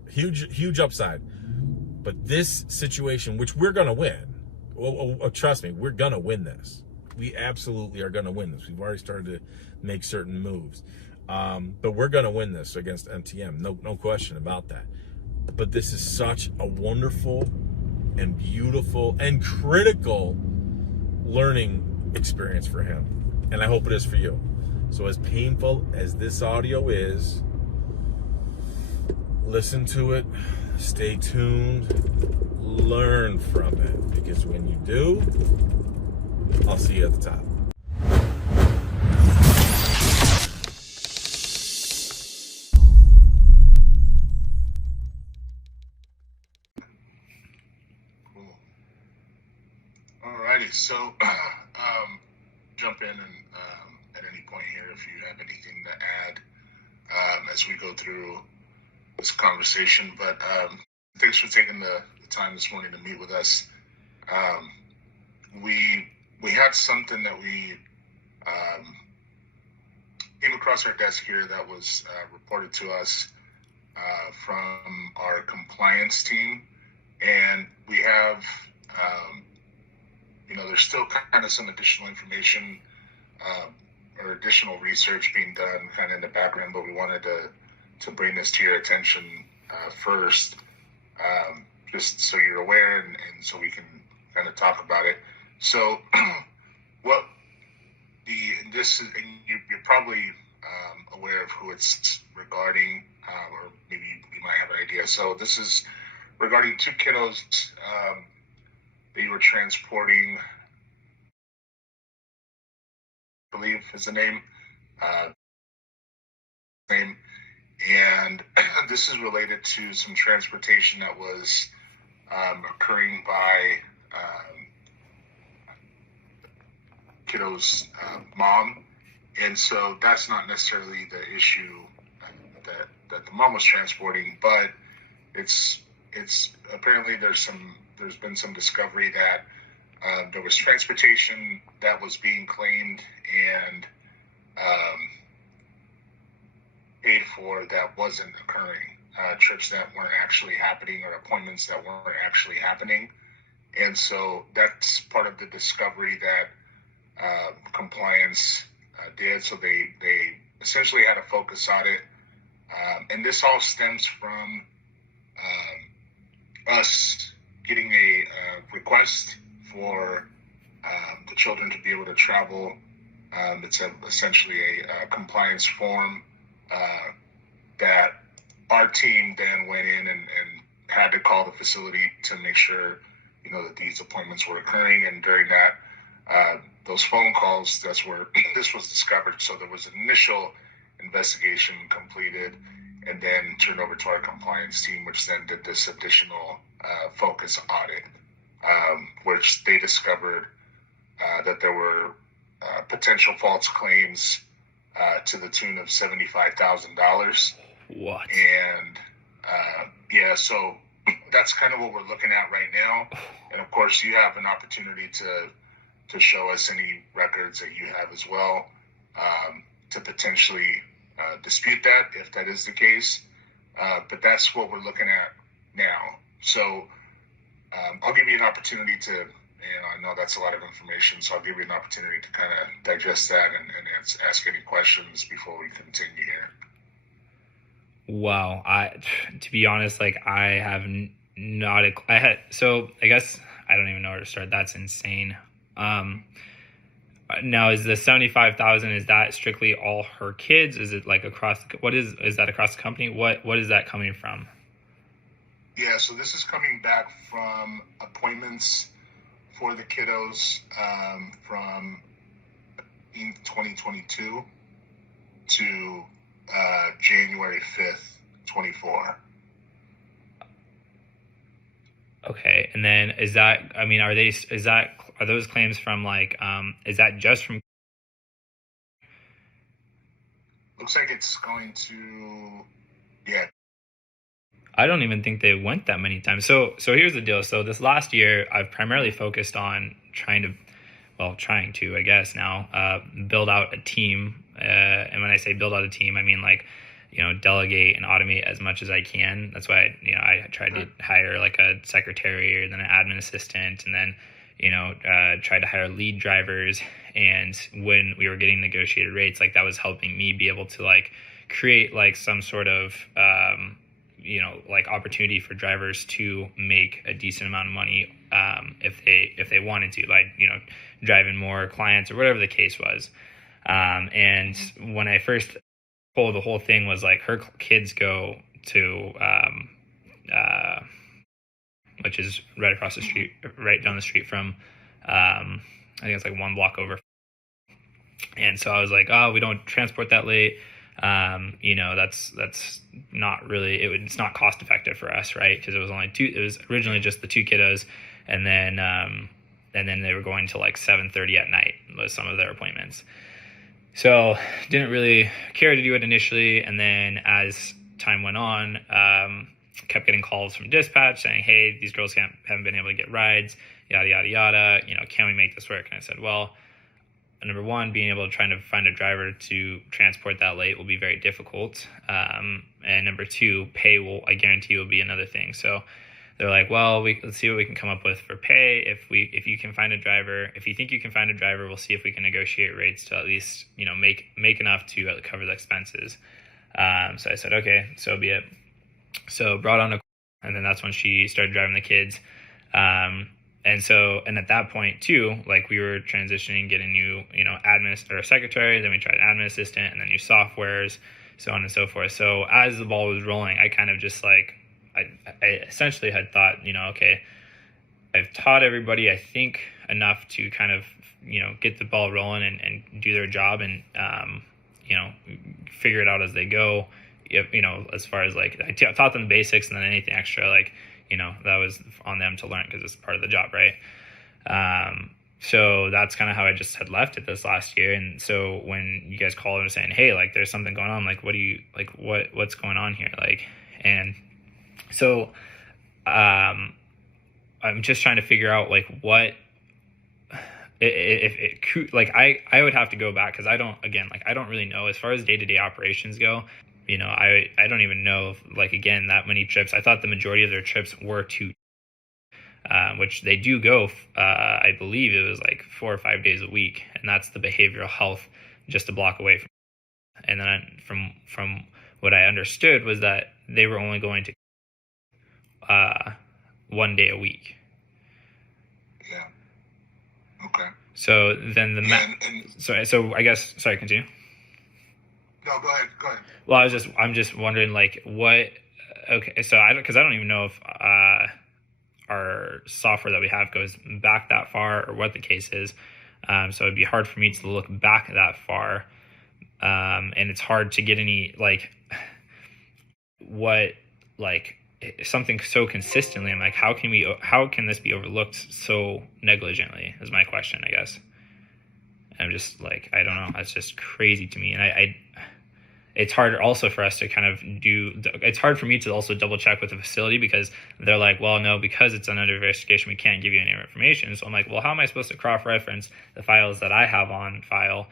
huge upside. But this situation, which we're going to win, trust me, we're going to win this. We absolutely are going to win this. We've already started to make certain moves. But we're going to win this against MTM. No question about that. But this is such a wonderful and beautiful and critical learning experience for him. And I hope it is for you. So as painful as this audio is, listen to it, stay tuned, learn from it. Because when you do, I'll see you at the top. Alrighty, so jump in and at any point here if you have anything to add as we go through this conversation. But thanks for taking the time this morning to meet with us. We had something that we came across our desk here that was reported to us from our compliance team, and we have there's still kind of some additional information or additional research being done kind of in the background, but we wanted to bring this to your attention first, just so you're aware and so we can kind of talk about it. So this is, and you're probably aware of who it's regarding, or maybe you might have an idea. So this is regarding two kiddos that you were transporting, I believe is the name, and this is related to some transportation that was occurring by kiddo's mom, and so that's not necessarily the issue that the mom was transporting, but it's apparently there's been some discovery that there was transportation that was being claimed and paid for that wasn't occurring, trips that weren't actually happening or appointments that weren't actually happening. And so that's part of the discovery that compliance did. So they essentially had a focus audit, and this all stems from us getting a request for the children to be able to travel. It's essentially a compliance form that our team then went in and had to call the facility to make sure, that these appointments were occurring. And during that, those phone calls, that's where this was discovered. So there was an initial investigation completed and then turned over to our compliance team, which then did this additional focus audit, which they discovered that there were potential false claims to the tune of $75,000. What? And so that's kind of what we're looking at right now. And of course, you have an opportunity to show us any records that you have as well. to potentially dispute that if that is the case. But that's what we're looking at now. So I'll give you an opportunity to, I know that's a lot of information, so I'll give you an opportunity to kind of digest that and ask any questions before we continue here. Wow. To be honest, like I have not, so I guess I don't even know where to start. That's insane. Now is the 75,000, is that strictly all her kids? Is it like across, is that across the company? What is that coming from? Yeah, so this is coming back from appointments for the kiddos from 2022 to January 5th, 24. Okay, and then are those claims from like, is that just from? Looks like it's going to, yeah. I don't even think they went that many times. So here's the deal. So this last year, I've primarily focused on trying to, I guess now, build out a team. And when I say build out a team, I mean like, delegate and automate as much as I can. That's why, I tried to hire like a secretary or then an admin assistant, and then, tried to hire lead drivers. And when we were getting negotiated rates, like that was helping me be able to like create like some sort of, like opportunity for drivers to make a decent amount of money if they wanted to, like, driving more clients or whatever the case was. And when I first pulled the whole thing was like her kids go to, which is right across the street, right down the street from, I think it's like one block over. And so I was like, oh, we don't transport that late. That's not really, it's not cost effective for us, right? Because it was originally just the two kiddos, and then they were going to like 7:30 at night was some of their appointments. So didn't really care to do it initially. And then as time went on, kept getting calls from dispatch saying, hey, these girls haven't been able to get rides, yada, yada, yada. Can we make this work? And I said, well, number one, being able to try to find a driver to transport that late will be very difficult. And number two, pay I guarantee will be another thing. So they're like, well, let's see what we can come up with for pay. If you can find a driver, if you think you can find a driver, we'll see if we can negotiate rates to at least, make enough to cover the expenses. So I said, okay, so be it. So brought on and then that's when she started driving the kids. And at that point too, like we were transitioning, getting new, admin or secretary, then we tried admin assistant and then new softwares, so on and so forth. So as the ball was rolling, I kind of just like, I essentially had thought, okay, I've taught everybody, I think, enough to kind of, get the ball rolling and do their job and, figure it out as they go. As far as like, I taught them the basics, and then anything extra, like, that was on them to learn because it's part of the job, right? So that's kind of how I just had left it this last year. And so when you guys called and saying, hey, like there's something going on, like what's going on here? Like, and so I'm just trying to figure out like what if it could, like I would have to go back because I don't really know as far as day-to-day operations go. I don't even know if, like, again, that many trips. I thought the majority of their trips were to, which they do go, I believe it was like 4 or 5 days a week. And that's the behavioral health just a block away from. And then from what I understood was that they were only going to 1 day a week. Yeah. Okay. So then so I guess, sorry, continue. No, go ahead. Well, I'm just wondering, like, what? Okay, so I don't even know if our software that we have goes back that far or what the case is. So it'd be hard for me to look back that far, and it's hard to get any something so consistently. I'm like, how can this be overlooked so negligently? Is my question, I guess. I'm just like, I don't know. That's just crazy to me, and it's hard also for us to kind of it's hard for me to also double check with the facility because they're like, well, no, because it's under investigation, we can't give you any information. So I'm like, well, how am I supposed to cross-reference the files that I have on file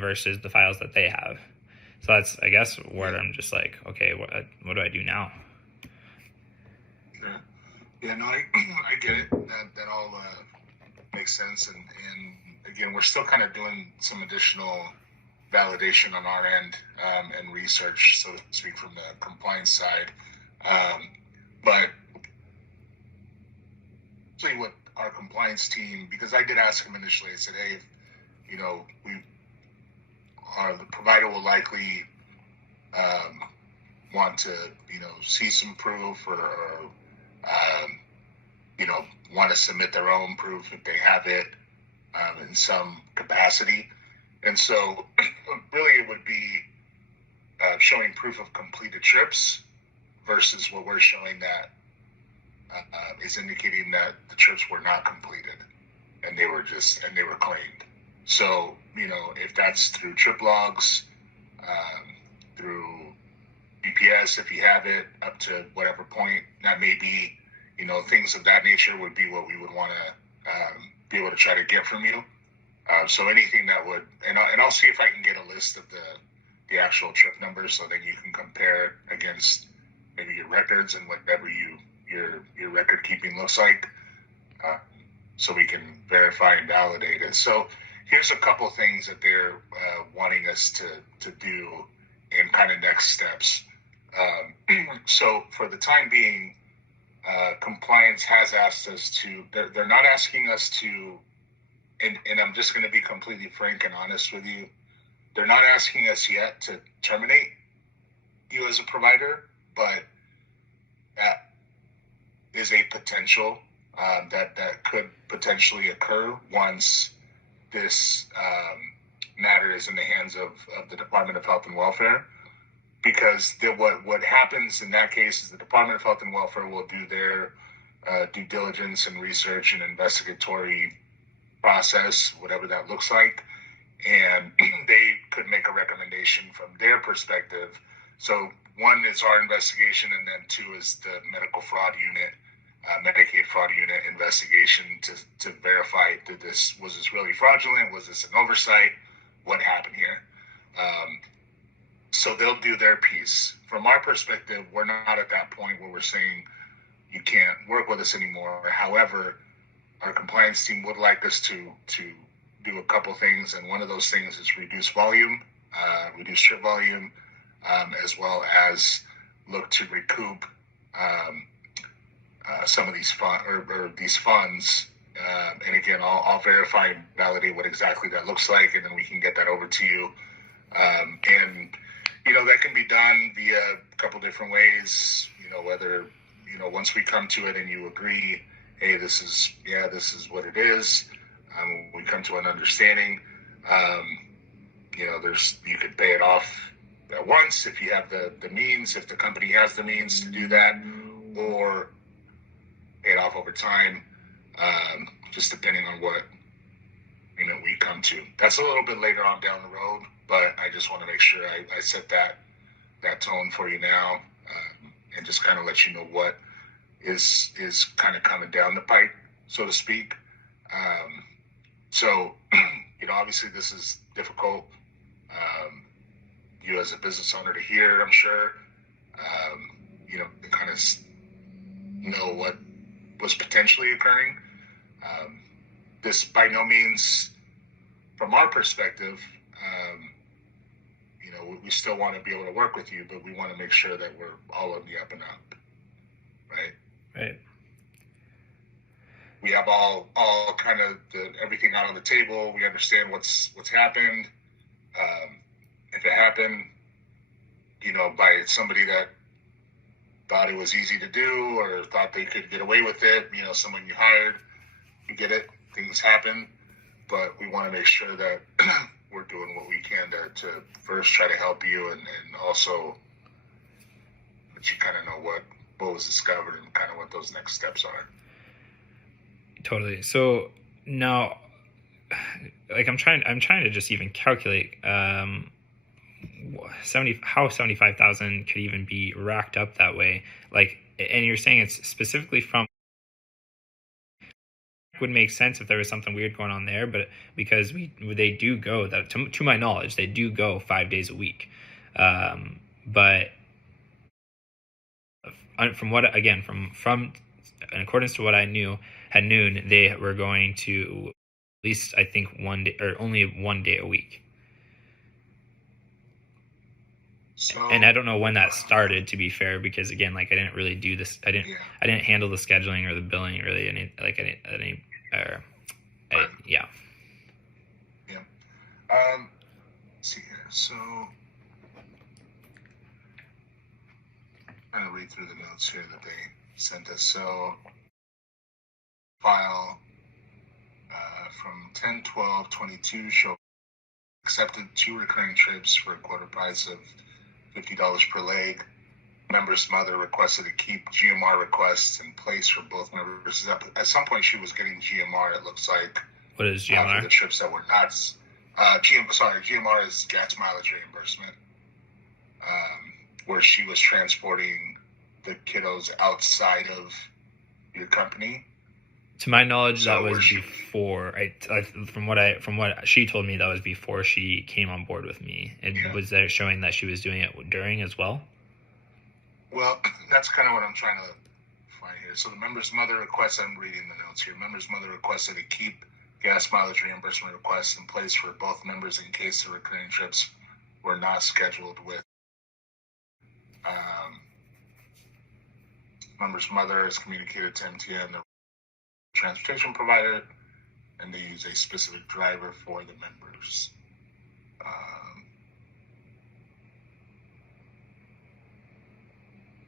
versus the files that they have. So that's, I guess, where I'm just like, okay, what do I do now? Yeah, no, I get it. That all makes sense. And again, we're still kind of doing some additional validation on our end and research, so to speak, from the compliance side. But actually, what our compliance team, because I did ask them initially, I said, hey, the provider will likely want to, see some proof or want to submit their own proof if they have it in some capacity. And so really it would be showing proof of completed trips versus what we're showing that is indicating that the trips were not completed and they were claimed. So, if that's through trip logs, through GPS, if you have it up to whatever point, that may be, things of that nature would be what we would want to be able to try to get from you. So anything that would, and I'll see if I can get a list of the actual trip numbers so that you can compare against maybe your records and whatever your record keeping looks like, so we can verify and validate it. So here's a couple things that they're wanting us to do in kind of next steps. So for the time being, compliance has asked us to, they're not asking us to, and I'm just going to be completely frank and honest with you, they're not asking us yet to terminate you as a provider, but that is a potential that could potentially occur once this matter is in the hands of the Department of Health and Welfare. Because what happens in that case is the Department of Health and Welfare will do their due diligence and research and investigatory process, whatever that looks like, and they could make a recommendation from their perspective. So one is our investigation, and then two is the medical fraud unit, Medicaid fraud unit investigation to verify was this really fraudulent? Was this an oversight? What happened here? So they'll do their piece. From our perspective, we're not at that point where we're saying you can't work with us anymore. However, our compliance team would like us to do a couple things, and one of those things is reduce trip volume, as well as look to recoup some of these funds. And again, I'll verify and validate what exactly that looks like, and then we can get that over to you. And that can be done via a couple different ways. Whether once we come to it and you agree, hey, this is what it is. We come to an understanding. You could pay it off at once if you have the means, if the company has the means to do that, or pay it off over time, just depending on what we come to. That's a little bit later on down the road, but I just want to make sure I set that tone for you now, and just kind of let you know what is kind of coming down the pipe, so to speak. So obviously this is difficult, you as a business owner to hear, I'm sure, to kind of know what was potentially occurring. This by no means, from our perspective, we still want to be able to work with you, but we want to make sure that we're all on the up and up, right? Right. We have all kind of everything out on the table. We understand what's happened. If it happened, by somebody that thought it was easy to do or thought they could get away with it, someone you hired, you get it, things happen. But we want to make sure that we're doing what we can to first try to help you and also let you kind of know what was discovered and kind of what those next steps are. Totally. So now, like I'm trying to just even calculate how 75,000 could even be racked up that way. Like, and you're saying it's specifically from would make sense if there was something weird going on there, but because they do go, that to my knowledge, they do go 5 days a week. But from what, again, from in accordance to what I knew at noon, they were going to at least, I think, 1 day, or only 1 day a week. So, and I don't know when that started, to be fair, because again, like I didn't really do this. I didn't handle the scheduling or the billing really. Yeah. Let's see here. So, I'm trying to read through the notes here that they sent us. So, file from 10/12/22 show accepted 2 recurring trips for a quarter price of $50 per leg. Member's mother requested to keep GMR requests in place for both members. At some point, she was getting GMR, it looks like. What is GMR? For the trips that were not. GMR is gas mileage reimbursement, where she was transporting the kiddos outside of your company. To my knowledge, that was before. From what she told me, that was before she came on board with me. And was there showing that she was doing it during as well? Well, that's kind of what I'm trying to find here. So the member's mother requests, I'm reading the notes here. Member's mother requested to keep gas mileage reimbursement requests in place for both members in case the recurring trips were not scheduled with. Member's mother has communicated to MTM, the transportation provider, and they use a specific driver for the members.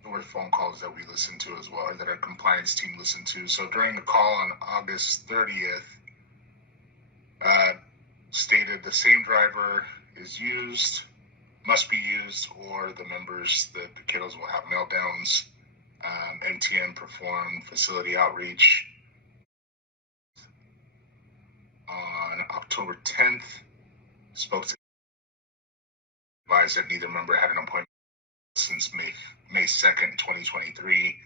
There were phone calls that we listened to as well, or that our compliance team listened to. So during the call on August 30th, stated the same driver must be used, or the members, the kiddos will have meltdowns. MTM performed facility outreach on October 10th. Spoke to advised that neither member had an appointment since May 2nd, 2023,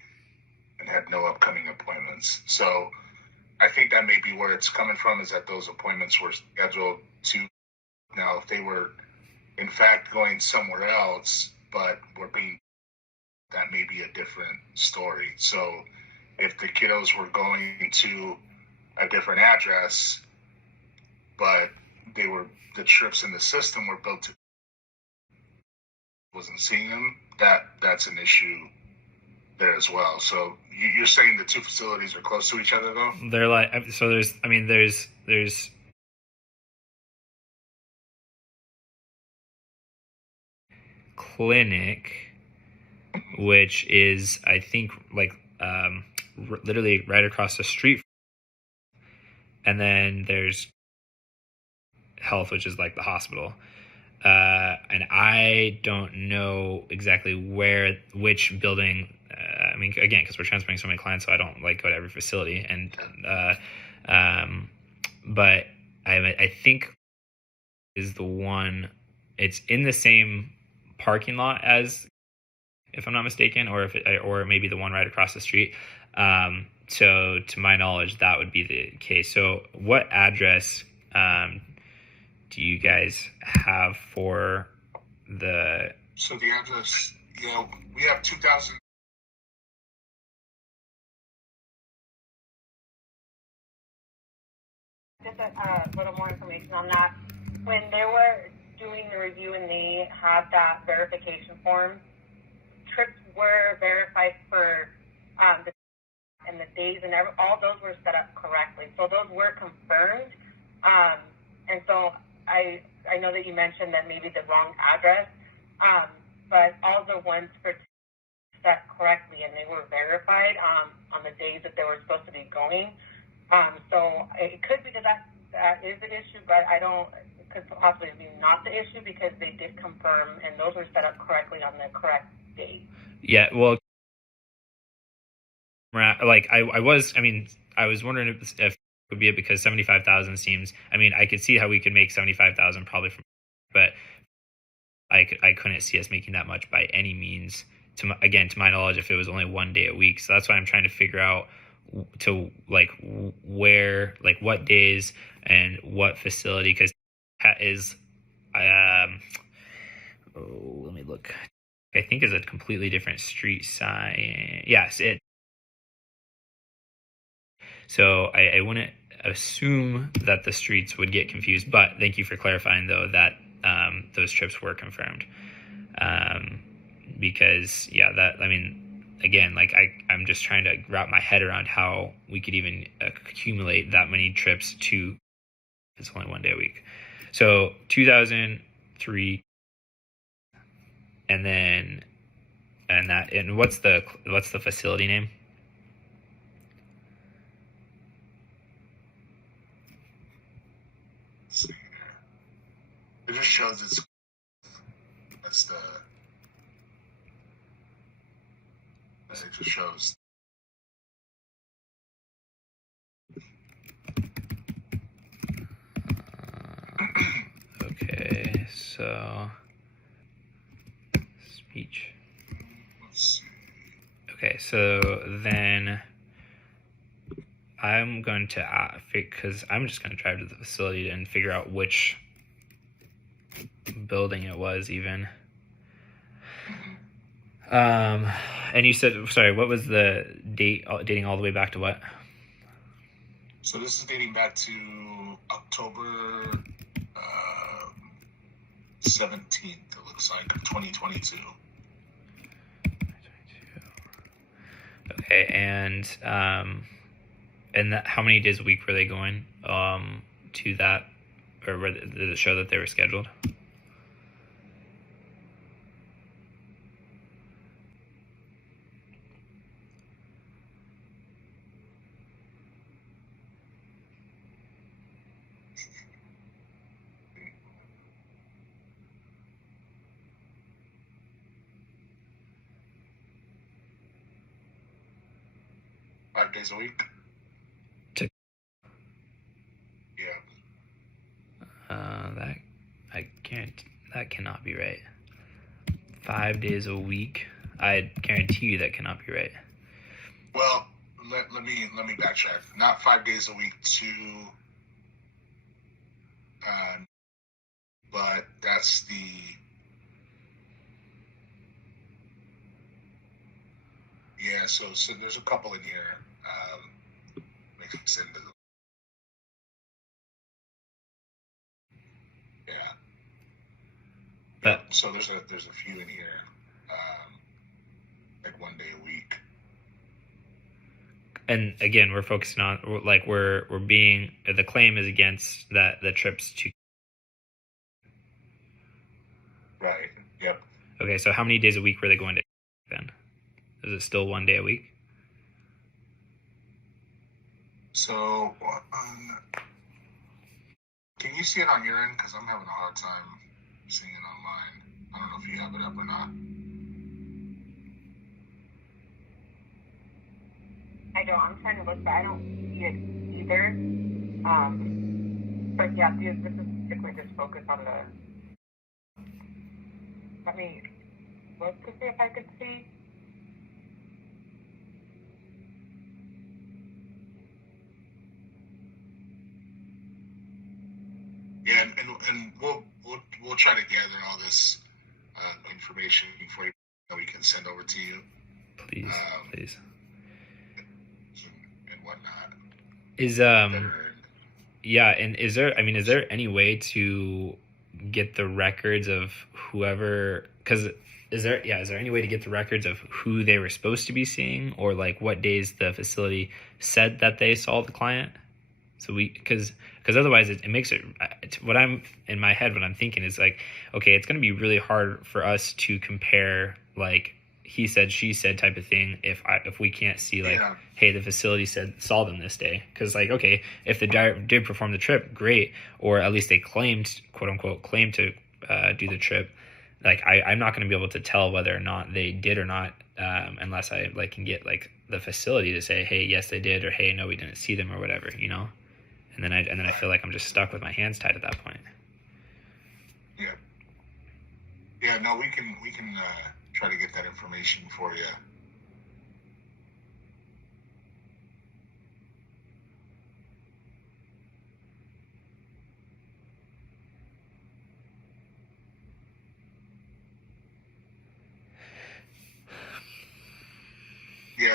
and had no upcoming appointments. So I think that may be where it's coming from, is that those appointments were scheduled to. Now, if they were in fact going somewhere else, but were being, that may be a different story. So if the kiddos were going to a different address, but the trips in the system were built to, wasn't seeing them, that's an issue there as well. So you're saying the 2 facilities are close to each other, though? They're like, so there's clinic, which is, I think, like literally right across the street, and then there's health, which is like the hospital. And I don't know exactly which building. I mean, again, because we're transferring so many clients, so I don't like go to every facility. And but I think is the one. It's in the same parking lot as, if I'm not mistaken, or or maybe the one right across the street. So to my knowledge, that would be the case. So what address do you guys have for the? So the address, we have 2,000. Just a little more information on that. When they were doing the review and they had that verification form, trips were verified for the days and all those were set up correctly. So those were confirmed. And so I know that you mentioned that maybe the wrong address, but all the ones for set correctly and they were verified on the days that they were supposed to be going. So it could be that is an issue, but it could possibly be not the issue because they did confirm and those were set up correctly on the correct date. Yeah, well, like I was wondering if it would be it, because 75,000 seems, I could see how we could make 75,000 probably from, but I couldn't see us making that much by any means, to my knowledge, if it was only 1 day a week. So that's why I'm trying to figure out to like where, like what days and what facility, because that is let me look. I think is a completely different street sign. Yes, it. So I wouldn't assume that the streets would get confused, but thank you for clarifying though that those trips were confirmed. Because yeah, that, I mean, again, like I'm just trying to wrap my head around how we could even accumulate that many trips to, it's only 1 day a week. So 2003, and then, and what's the facility name? Let's see here. It just shows it's, that's the, it just shows. Okay, so speech. Let's see. Okay, so then I'm going to, because I'm just going to drive to the facility and figure out which building it was even. And you said, sorry, what was the date, dating all the way back to what? So this is dating back to October 17th, it looks like, of 2022. Okay, and how many days a week were they going to that, or did it show that they were scheduled? Five days a week? Yeah. That cannot be right. 5 days a week. I guarantee you that cannot be right. Well, let me backtrack. Not 5 days a week but that's the, yeah, so there's a couple in here, mixed into the, yeah. But So there's a few in here, like 1 day a week. And again, we're focusing on, like, we're being, the claim is against the trips to. Right. Yep. Okay, so how many days a week were they going to then? Is it still 1 day a week? So, can you see it on your end? Because I'm having a hard time seeing it online. I don't know if you have it up or not. I don't. I'm trying to look, but I don't see it either. But yeah, this is strictly just focused on the. Let me look to see if I could see. Yeah, and we'll try to gather all this information for you that we can send over to you. Please, please. And whatnot. Yeah, and is there any way to get the records of whoever? Because is there any way to get the records of who they were supposed to be seeing, or like what days the facility said that they saw the client? So because otherwise it makes it, what I'm in my head, what I'm thinking is like, okay, it's going to be really hard for us to compare like he said, she said type of thing if we can't see like, yeah, hey, the facility saw them this day. Because like, okay, if the driver did perform the trip, great, or at least they claimed, quote unquote, to do the trip. Like I'm not going to be able to tell whether or not they did or not unless I like can get like the facility to say, hey, yes, they did, or hey, no, we didn't see them, or whatever, you know. And then I feel like I'm just stuck with my hands tied at that point. Yeah. Yeah. No, we can try to get that information for you.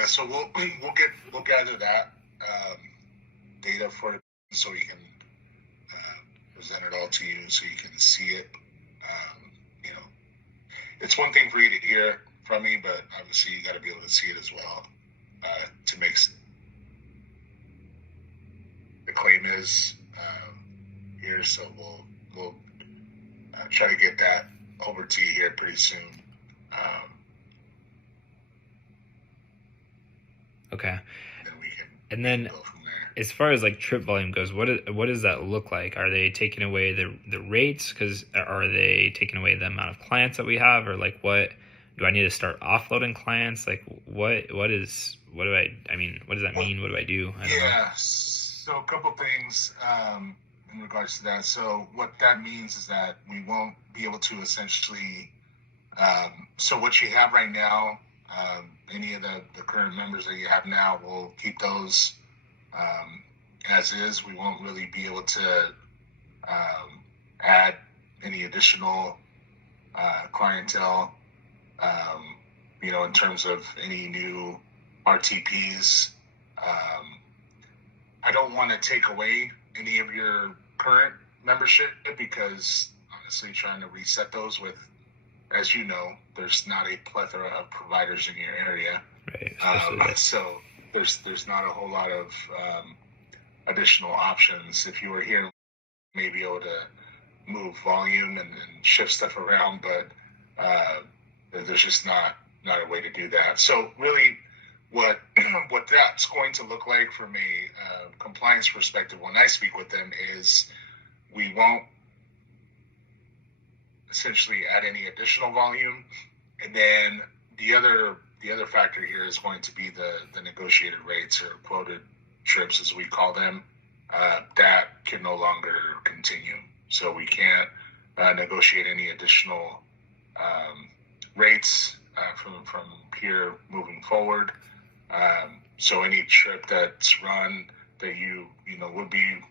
Yeah, so we'll gather that data for it so we can present it all to you so you can see it. You know, it's one thing for you to hear from me, but obviously you got to be able to see it as well to make the claim is here. So we'll try to get that over to you here pretty soon. Okay. Then we can And then go from there. as far as like trip volume goes, what does that look like? Are they taking away the rates? Because are they taking away the amount of clients that we have, or like what do I need to start offloading clients? Like what does that mean? What do I do? I don't know. So a couple things in regards to that. So what that means is that we won't be able to essentially. So what you have right now, any of the current members that you have now, we'll keep those as is. We won't really be able to add any additional clientele, in terms of any new RTPs. I don't want to take away any of your current membership because honestly, trying to reset those with, as you know, there's not a plethora of providers in your area. Right. So there's not a whole lot of additional options. If you were here, maybe able to move volume and shift stuff around, but there's just not a way to do that. So really, what that's going to look like from a compliance perspective when I speak with them is we won't essentially add any additional volume, and then the other factor here is going to be the negotiated rates or quoted trips, as we call them. That can no longer continue, so we can't negotiate any additional rates from here moving forward. So any trip that's run that you would be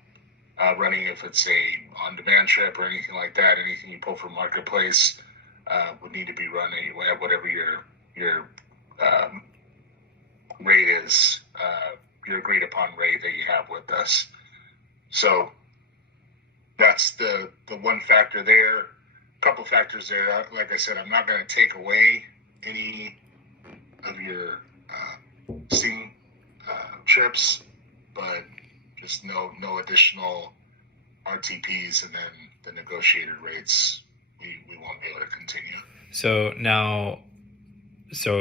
running, if it's a on-demand trip or anything like that, anything you pull from Marketplace would need to be run anyway at whatever your rate is, your agreed upon rate that you have with us. So that's the one factor there. A couple factors there. Like I said, I'm not going to take away any of your Sing trips, but just no additional RTPs, and then the negotiated rates we won't be able to continue. So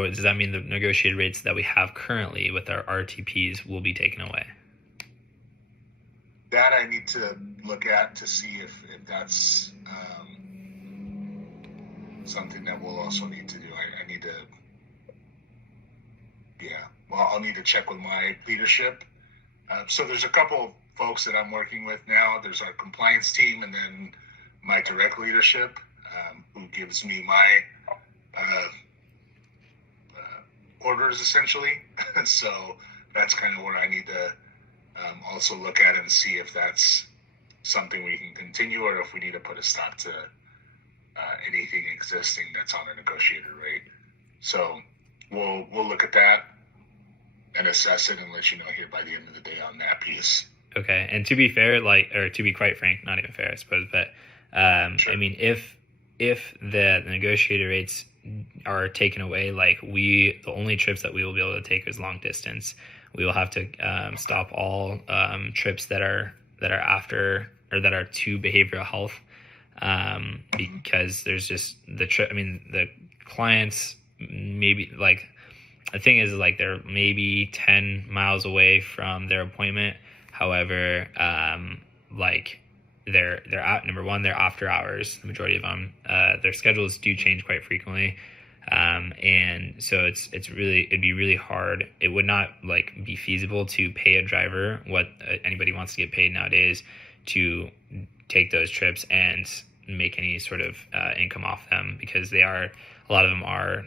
does that mean the negotiated rates that we have currently with our RTPs will be taken away? That I need to look at to see if that's something that we'll also need to do. I need to, I'll need to check with my leadership. So there's a couple folks that I'm working with now. There's our compliance team, and then my direct leadership, who gives me my orders essentially. So that's kind of where I need to also look at and see if that's something we can continue, or if we need to put a stop to anything existing that's on a negotiated rate. So we'll look at that and assess it and let you know here by the end of the day on that piece. Okay. And to be fair, or to be quite frank, not even fair, I suppose, but sure. I mean, if the negotiated rates are taken away, the only trips that we will be able to take is long distance. We will have to stop all trips that are after, or that are to behavioral health, because there's just the clients maybe the thing is they're maybe 10 miles away from their appointment. However, they're out. Number one, they're after hours. The majority of them, their schedules do change quite frequently, and so it'd be really hard. It would not be feasible to pay a driver what anybody wants to get paid nowadays to take those trips and make any sort of income off them, because a lot of them are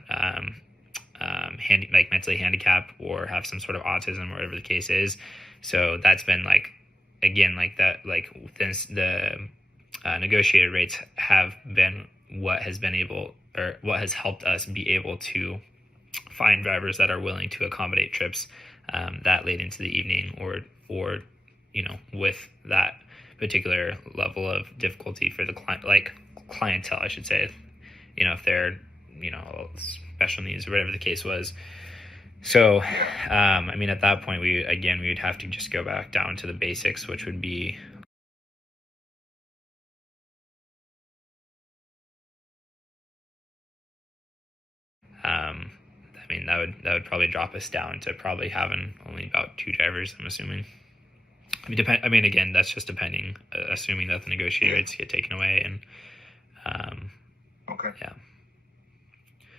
mentally handicapped or have some sort of autism or whatever the case is. So that's been the negotiated rates have been what has helped us be able to find drivers that are willing to accommodate trips that late into the evening, or with that particular level of difficulty for the clientele, I should say. If they're special needs or whatever the case was. So, at that point, we would have to just go back down to the basics, which would be that would probably drop us down to probably having only about 2 drivers, I'm assuming. Again, that's just depending, assuming that the negotiated rates get taken away, and okay. Yeah.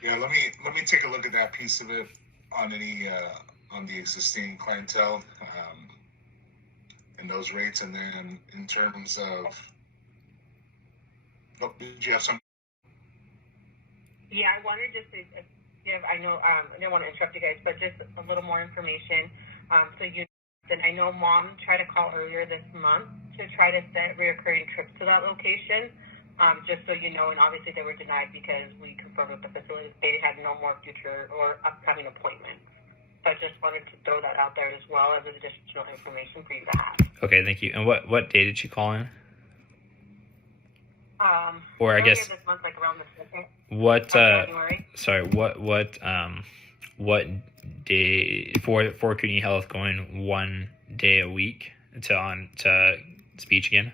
Yeah, let me take a look at that piece of it on on the existing clientele and those rates, and then in terms of, did you have some? Yeah, I wanted just to give, I know, I didn't want to interrupt you guys, but just a little more information. I know Mom tried to call earlier this month to try to set reoccurring trips to that location, just so you know, and obviously they were denied because we confirmed with the facility they had no more future or upcoming appointments. So I just wanted to throw that out there as well as additional information for you to have. Okay, thank you. And what day did she call in? Or I guess this month, like around the 2nd. What January. Sorry, what day for Cooney Health going 1 day a week to speech again?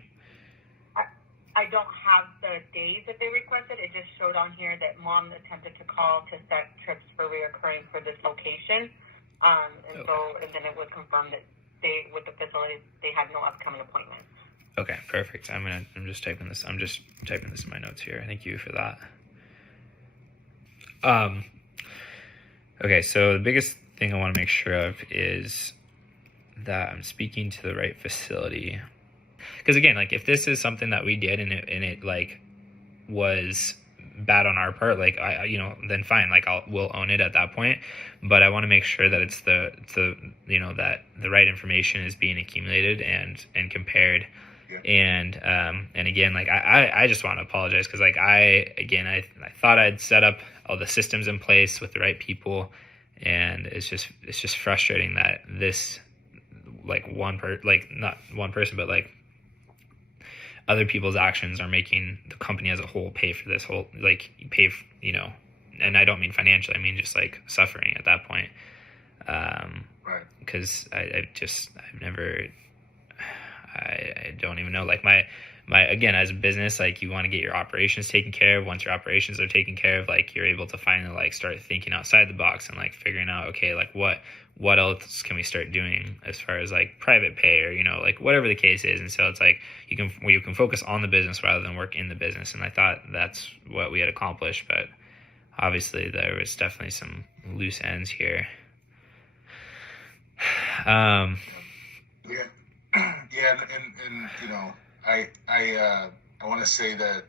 I don't have the days that they requested. It just showed on here that Mom attempted to call to set trips for reoccurring for this location, and then it was confirmed that with the facility, they had no upcoming appointments. Okay, perfect. I'm just typing this. I'm just typing this in my notes here. Thank you for that. Okay, so the biggest thing I want to make sure of is that I'm speaking to the right facility. Because again, like if this is something that we did and it like was bad on our part, like then fine, like we'll own it at that point. But I want to make sure that it's the that the right information is being accumulated and compared. And again, like I just want to apologize because like I thought I'd set up all the systems in place with the right people, and it's just frustrating that this not one person, but like other people's actions are making the company as a whole pay for this whole and I don't mean financially, I mean just like suffering at that point. Right. Because I don't even know, like my again, as a business, like you want to get your operations taken care of. Once your operations are taken care of, like you're able to finally like start thinking outside the box and like figuring out, okay, like what else can we start doing as far as like private pay or like whatever the case is. And so it's like you can focus on the business rather than work in the business, and I thought that's what we had accomplished, but obviously there was definitely some loose ends here. Yeah, and I want to say that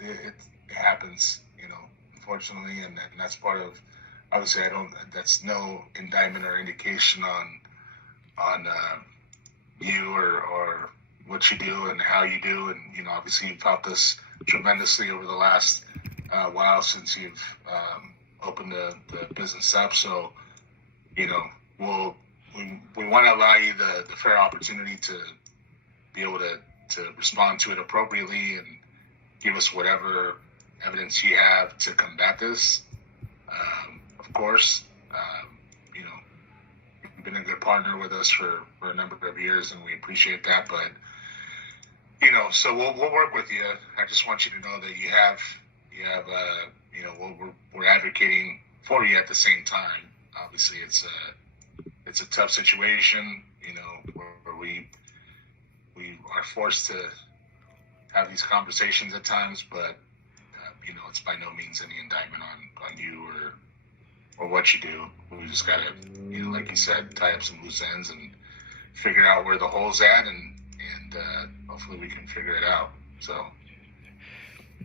it happens, unfortunately, and that's part of, obviously that's no indictment or indication on you or what you do and how you do, and obviously you've helped us tremendously over the last while since you've opened the business up. So we want to allow you the fair opportunity to be able to respond to it appropriately and give us whatever evidence you have to combat this. Of course, you've been a good partner with us for a number of years, and we appreciate that. But so we'll work with you. I just want you to know that you have we're advocating for you at the same time. Obviously, it's a tough situation, where we are forced to have these conversations at times, but it's by no means any indictment on you or what you do. We just gotta, like you said, tie up some loose ends and figure out where the hole's at, and hopefully we can figure it out. So.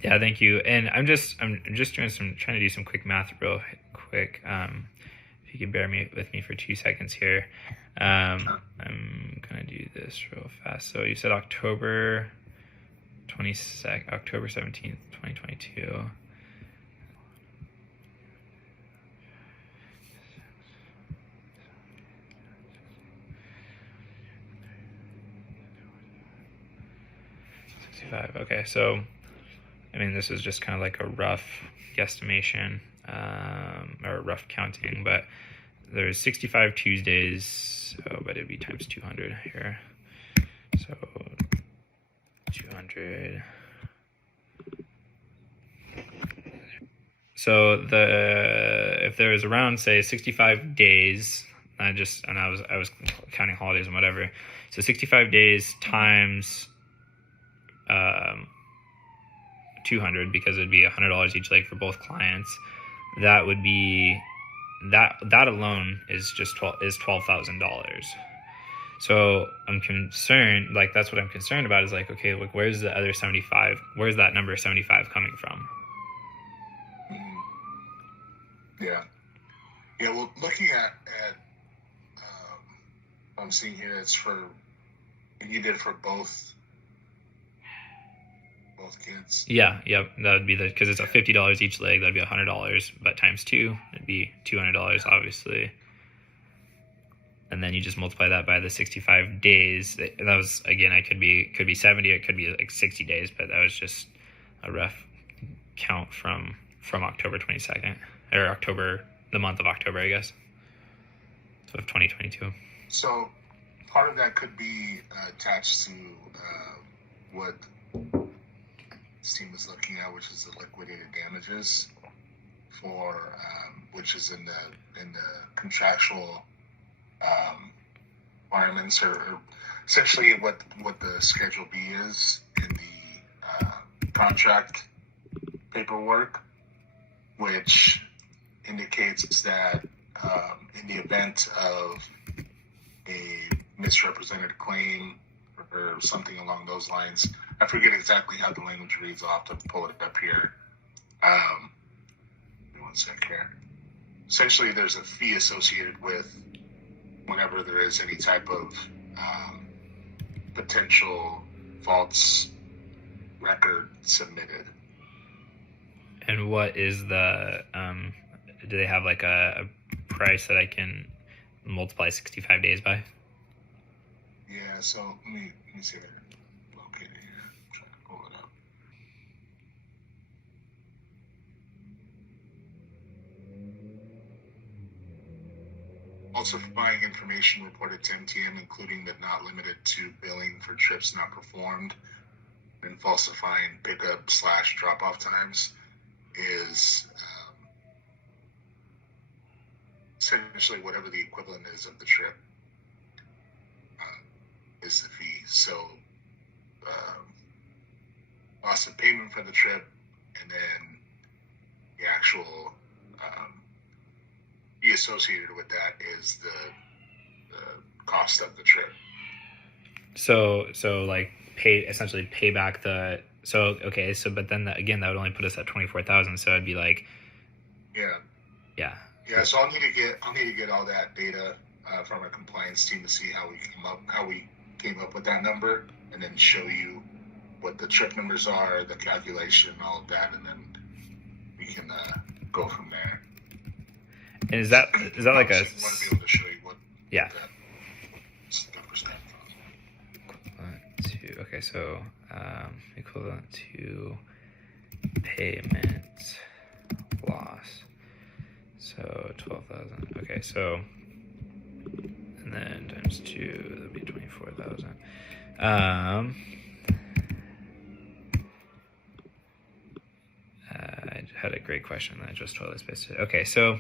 Yeah, thank you. And I'm just trying to do some quick math real quick. If you can bear with me for 2 seconds here. I'm gonna do this real fast. So you said October 17th, 2022. 65. Okay, so I mean, this is just kind of like a rough guesstimation, or rough counting, but there's 65 Tuesdays, but it'd be times 200 here. So 200. So if there was around, say, 65 days, I was counting holidays and whatever. So 65 days times 200, because it'd be $100 each leg for both clients. That would be that alone is $12,000. So I'm concerned, like that's what I'm concerned about, is like, okay, like where's the other 75? Where's that number 75 coming from? Yeah. Well, looking at I'm seeing here, it's you did for both kids. Yeah, that would be because it's a $50 each leg. That'd be $100, but times 2, it'd be $200, obviously. And then you just multiply that by the 65 days. That was, again, it could be 70, it could be like 60 days, but that was just a rough count from October 22nd, or the month of October, I guess, of 2022. So part of that could be attached to what this team is looking at, which is the liquidated damages which is in the contractual requirements, or essentially what the Schedule B is in the contract paperwork, which indicates that in the event of a misrepresented claim or something along those lines, I forget exactly how the language reads. I'll have to pull it up here. Give me one sec here. Essentially, there's a fee associated with whenever there is any type of potential false record submitted. And what is the do they have like a price that I can multiply 65 days by? Yeah, so let me see if I can locate it here. I'm trying to pull it up. Falsifying information reported to MTM, including but not limited to billing for trips not performed, and falsifying pickup/drop-off times is essentially whatever the equivalent is of the trip is the fee. So loss of payment for the trip, and then the actual fee associated with that is the cost of the trip. So like essentially pay back the. So okay, so but then again, that would only put us at 24,000. So it'd be like. Yeah. So I'll need to get all that data from our compliance team to see how we came up with that number, and then show you what the trip numbers are, the calculation, all of that, and then we can go from there. And is that like a? I want to be able to show you what. Yeah. That numbers stand for. Okay, so equivalent to payment loss. So 12,000. Okay, so and then times 2, that'd be 24,000. I had a great question that I just totally spaced it. Okay, so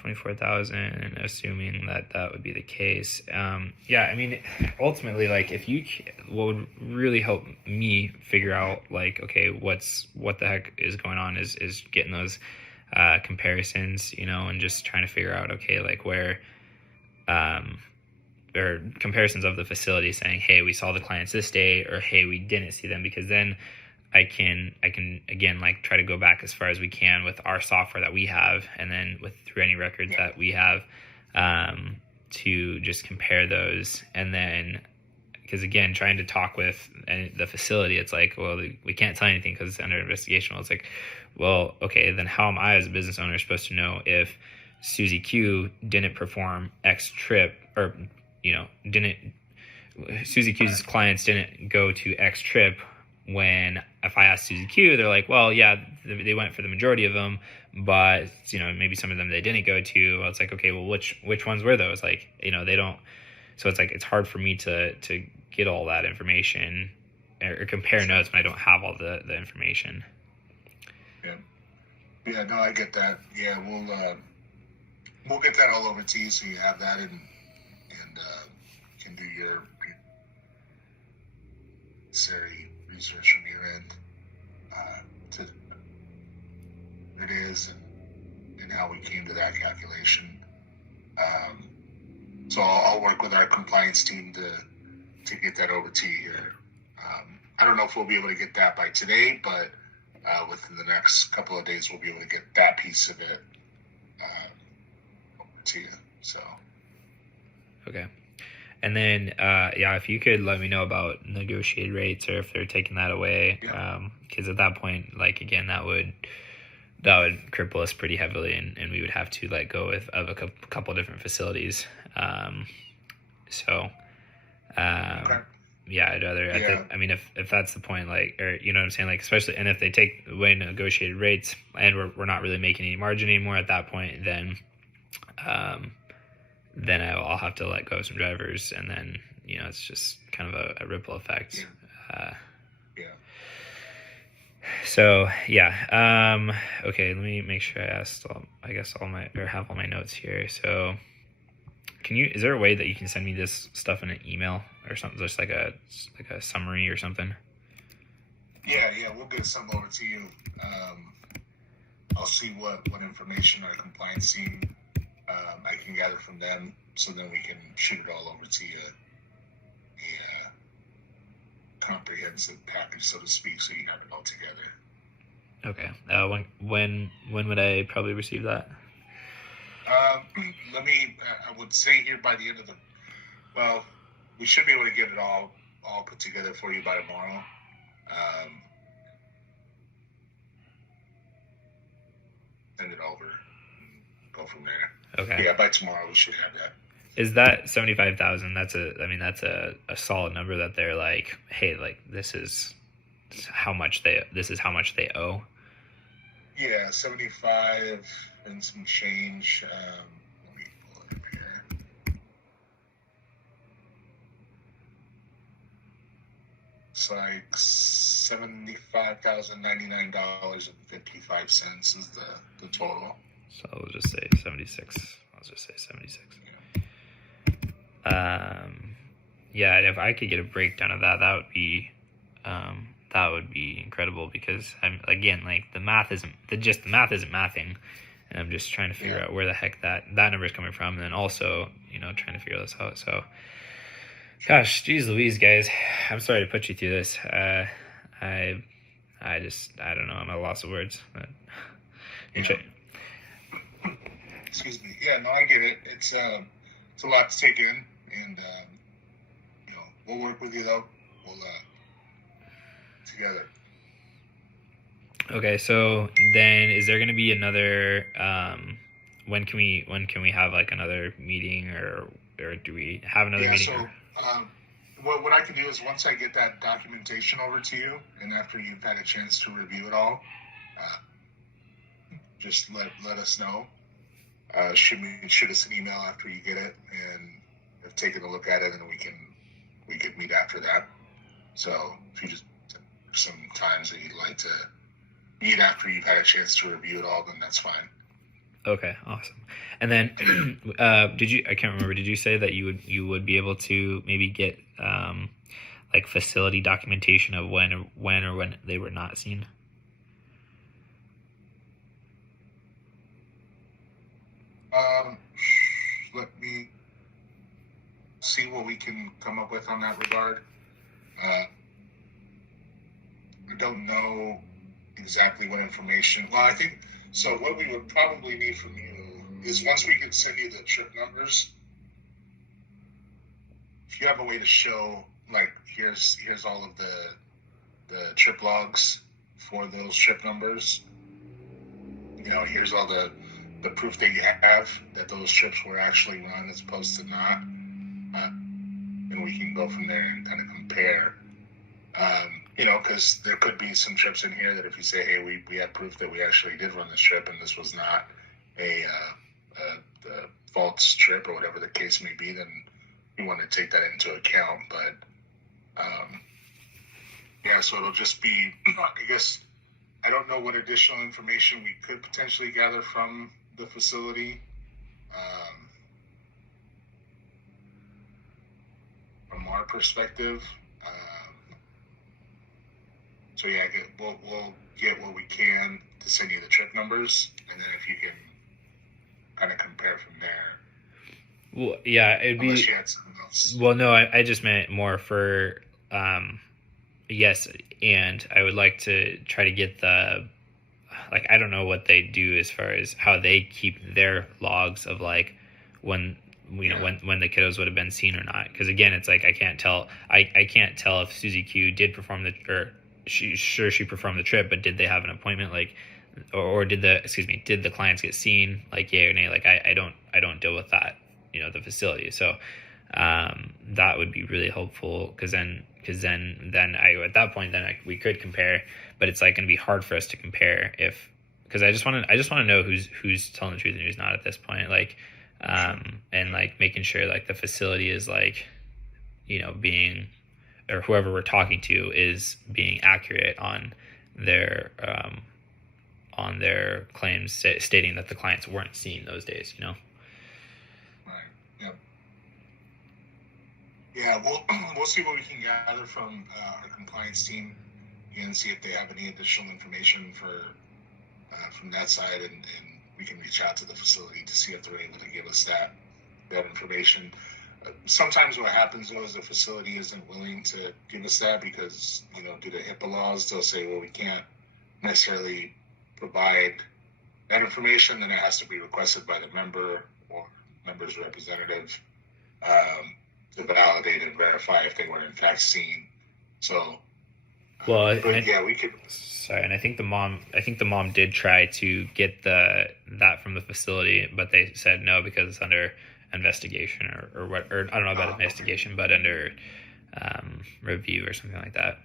24,000, assuming that would be the case. Yeah, I mean, ultimately, like, what would really help me figure out, like, okay, what the heck is going on is getting those comparisons, and just trying to figure out, okay, like where, or comparisons of the facility saying, hey, we saw the clients this day, or hey, we didn't see them, because then I can again, like, try to go back as far as we can with our software that we have, and then through any records that we have, to just compare those. And then, because again, trying to talk with the facility, it's like, well, we can't tell anything because it's under investigation. Well, it's like, well, okay, then how am I as a business owner supposed to know if Susie Q didn't perform X trip, or didn't Susie Q's clients didn't go to X trip, when if I asked Susie Q, they're like, well, yeah, they went for the majority of them, but maybe some of them they didn't go to. Well, it's like, okay, well, which ones were those? Like, they don't. So it's like it's hard for me to get all that information or compare notes when I don't have all the information. Yeah, no, I get that. Yeah, we'll get that all over to you so you have that and can do your necessary research from your end to what it is and how we came to that calculation. So I'll work with our compliance team to get that over to you here. I don't know if we'll be able to get that by today, but within the next couple of days, we'll be able to get that piece of it over to you. So. Okay. And then, if you could let me know about negotiated rates or if they're taking that away, because at that point, like, again, that would cripple us pretty heavily, and we would have to let go of a couple different facilities. Okay. Yeah, I'd rather. Yeah. I mean, if that's the point, like, or what I'm saying, like, especially, and if they take away negotiated rates and we're not really making any margin anymore at that point, then I'll have to let go of some drivers, and then it's just kind of a ripple effect. Yeah. So yeah. Okay, let me make sure I asked have all my notes here. So. Is there a way that you can send me this stuff in an email or something, just like a summary or something? Yeah, we'll get some over to you. I'll see what information our compliance team I can gather from them, so then we can shoot it all over to you, a comprehensive package, so to speak, so you have it all together. Okay. When would I probably receive that? I would say here by the end of we should be able to get it all put together for you by tomorrow. Send it over and go from there. Okay. Yeah, by tomorrow we should have that. Is that 75,000? That's a solid number that they're like, hey, like this is how much they owe. Yeah, 75 and some change. Let me pull it up here. It's like $75,099.55 is the total. So we'll just say 76. Let's just say 76. Yeah, if I could get a breakdown of that, that would be incredible, because I'm, again, like, the math isn't mathing, and I'm just trying to figure out where the heck that number is coming from, and then also, trying to figure this out. So, gosh, geez Louise, guys, I'm sorry to put you through this. I don't know, I'm at a loss of words. But Excuse me. Yeah, no, I get it. It's a lot to take in, and we'll work with you though. We'll together. Okay, so then is there going to be another? When can we have like another meeting, or do we have another meeting? So what I can do is, once I get that documentation over to you, and after you've had a chance to review it all, just let us know. Shoot us an email after you get it, and have taken a look at it, and we could meet after that. So if you just some times that you'd like to meet after you've had a chance to review it all, then that's fine. Okay, awesome. And then I can't remember, did you say that you would be able to maybe get like facility documentation of when they were not seen? Let me see what we can come up with on that regard. I don't know exactly what information. Well, I think so. What we would probably need from you is, once we can send you the trip numbers, if you have a way to show, like, here's all of the trip logs for those trip numbers. Here's all the proof that you have that those trips were actually run as opposed to not. and we can go from there and kind of compare. Because there could be some trips in here that if you say, hey, we have proof that we actually did run this trip and this was not a false trip or whatever the case may be, then we want to take that into account. But so it'll just be, I guess, I don't know what additional information we could potentially gather from the facility. From our perspective. We'll get what we can to send you the trip numbers, and then if you can kind of compare from there. Well, yeah, it'd be. Unless you had something else. Well, no, I just meant more for, yes, and I would like to try to get the, like, I don't know what they do as far as how they keep their logs of like when when the kiddos would have been seen or not. Because again, it's like I can't tell if Susie Q did perform she performed the trip, but did they have an appointment, like, or did the clients get seen, like, yay or nay? Like I don't deal with that, the facility. So that would be really helpful, because then at that point we could compare, but it's like going to be hard for us to compare because I just want to know who's telling the truth and who's not at this point, like, and like making sure like the facility is like, being, or whoever we're talking to is being accurate on their claims stating that the clients weren't seen those days, Right. Yep. Yeah, we'll see what we can gather from our compliance team and see if they have any additional information from that side, and we can reach out to the facility to see if they're able to give us that information. Sometimes what happens, though, is the facility isn't willing to give us that because, due to HIPAA laws, they'll say, well, we can't necessarily provide that information, then it has to be requested by the member or member's representative to validate and verify if they were in fact seen. So, we could. Sorry, and I think the mom did try to get that from the facility, but they said no because it's under investigation or what, or I don't know about investigation, but under review or something like that.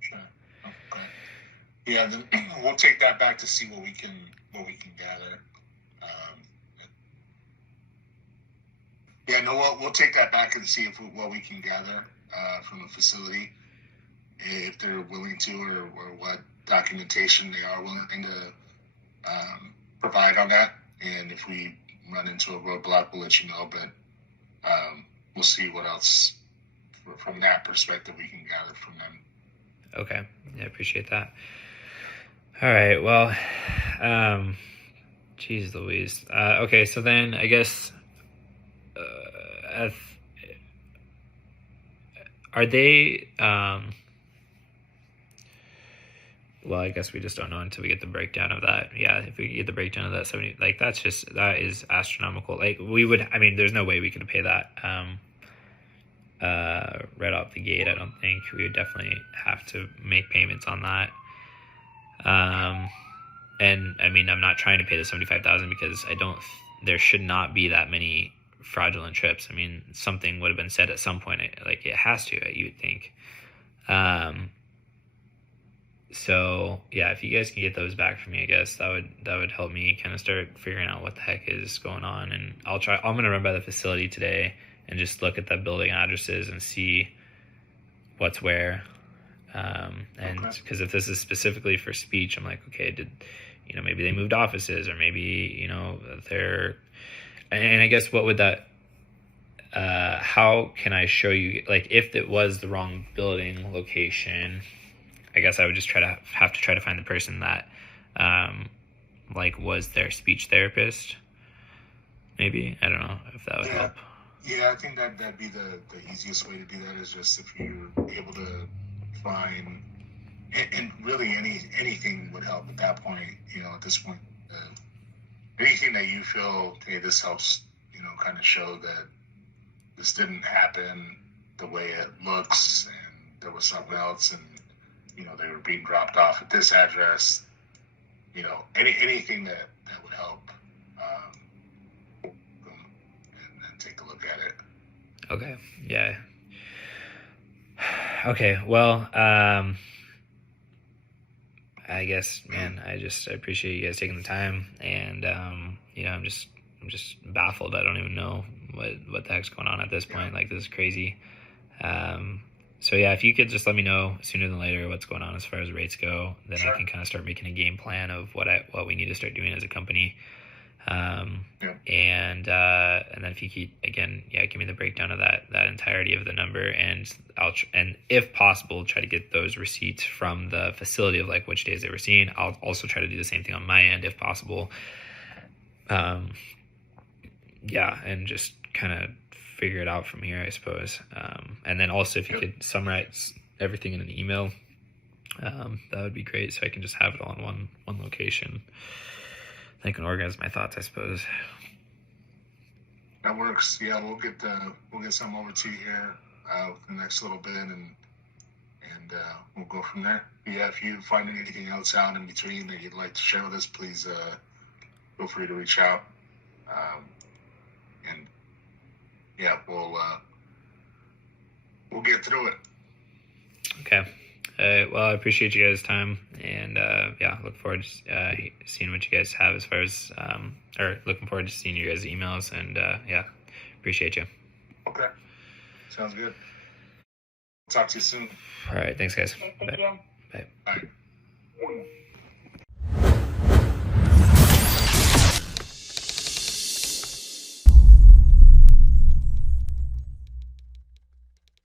Sure. Okay. Yeah, then we'll take that back to see what we can gather. We'll take that back and see what we can gather from the facility, if they're willing to, or what documentation they are willing to provide on that. And if we run into a roadblock, we'll let you know. But we'll see what else from that perspective we can gather from them. Okay, yeah, I appreciate that. All right, well, geez Louise. Okay, so then I guess, are they, well, I guess we just don't know until we get the breakdown of that. Yeah, if we get the breakdown of that 70, like that is astronomical. Like there's no way we could pay that right off the gate. I don't think. We would definitely have to make payments on that. And I'm not trying to pay the $75,000 because there should not be that many fraudulent trips. Something would have been said at some point. Like it has to, you would think. So yeah, if you guys can get those back for me, I guess that would help me kind of start figuring out what the heck is going on. And I'm going to run by the facility today and just look at the building addresses and see what's where. And because if this is specifically for speech, I'm like, okay, maybe they moved offices, or maybe, they're, and I guess what would that, how can I show you, like, if it was the wrong building location, I guess I would just have to try to find the person that, was their speech therapist. Maybe, I don't know if that would help. Yeah, I think that'd be the easiest way to do that, is just if you're able to find, and really anything would help at that point. At this point, anything that you feel, hey, this helps, kind of show that this didn't happen the way it looks, and there was something else, and they were being dropped off at this address. Anything that would help, and take a look at it. Okay. Yeah. Okay. Well, I guess, man, I appreciate you guys taking the time, and I'm just baffled. I don't even know what the heck's going on at this point. Like, this is crazy. So yeah, if you could just let me know sooner than later what's going on as far as rates go, then Sure. I can kind of start making a game plan of what we need to start doing as a company. And then if you could, again, give me the breakdown of that entirety of the number, and and if possible, try to get those receipts from the facility of like which days they were seen. I'll also try to do the same thing on my end if possible. And just kind of figure it out from here, I suppose. And then also if you could summarize everything in an email, that would be great, so I can just have it all in one location. I can organize my thoughts, I suppose. That works. Yeah, we'll get some over to you here within the next little bit, and we'll go from there. Yeah, if you find anything else out in between that you'd like to share with us, please feel free to reach out. And yeah, we'll get through it. Okay. Well, I appreciate you guys' time, and look forward to seeing what you guys have as far as, or looking forward to seeing you guys' emails, and appreciate you. Okay. Sounds good. Talk to you soon. All right. Thanks, guys. Okay, thank you. Bye. Bye.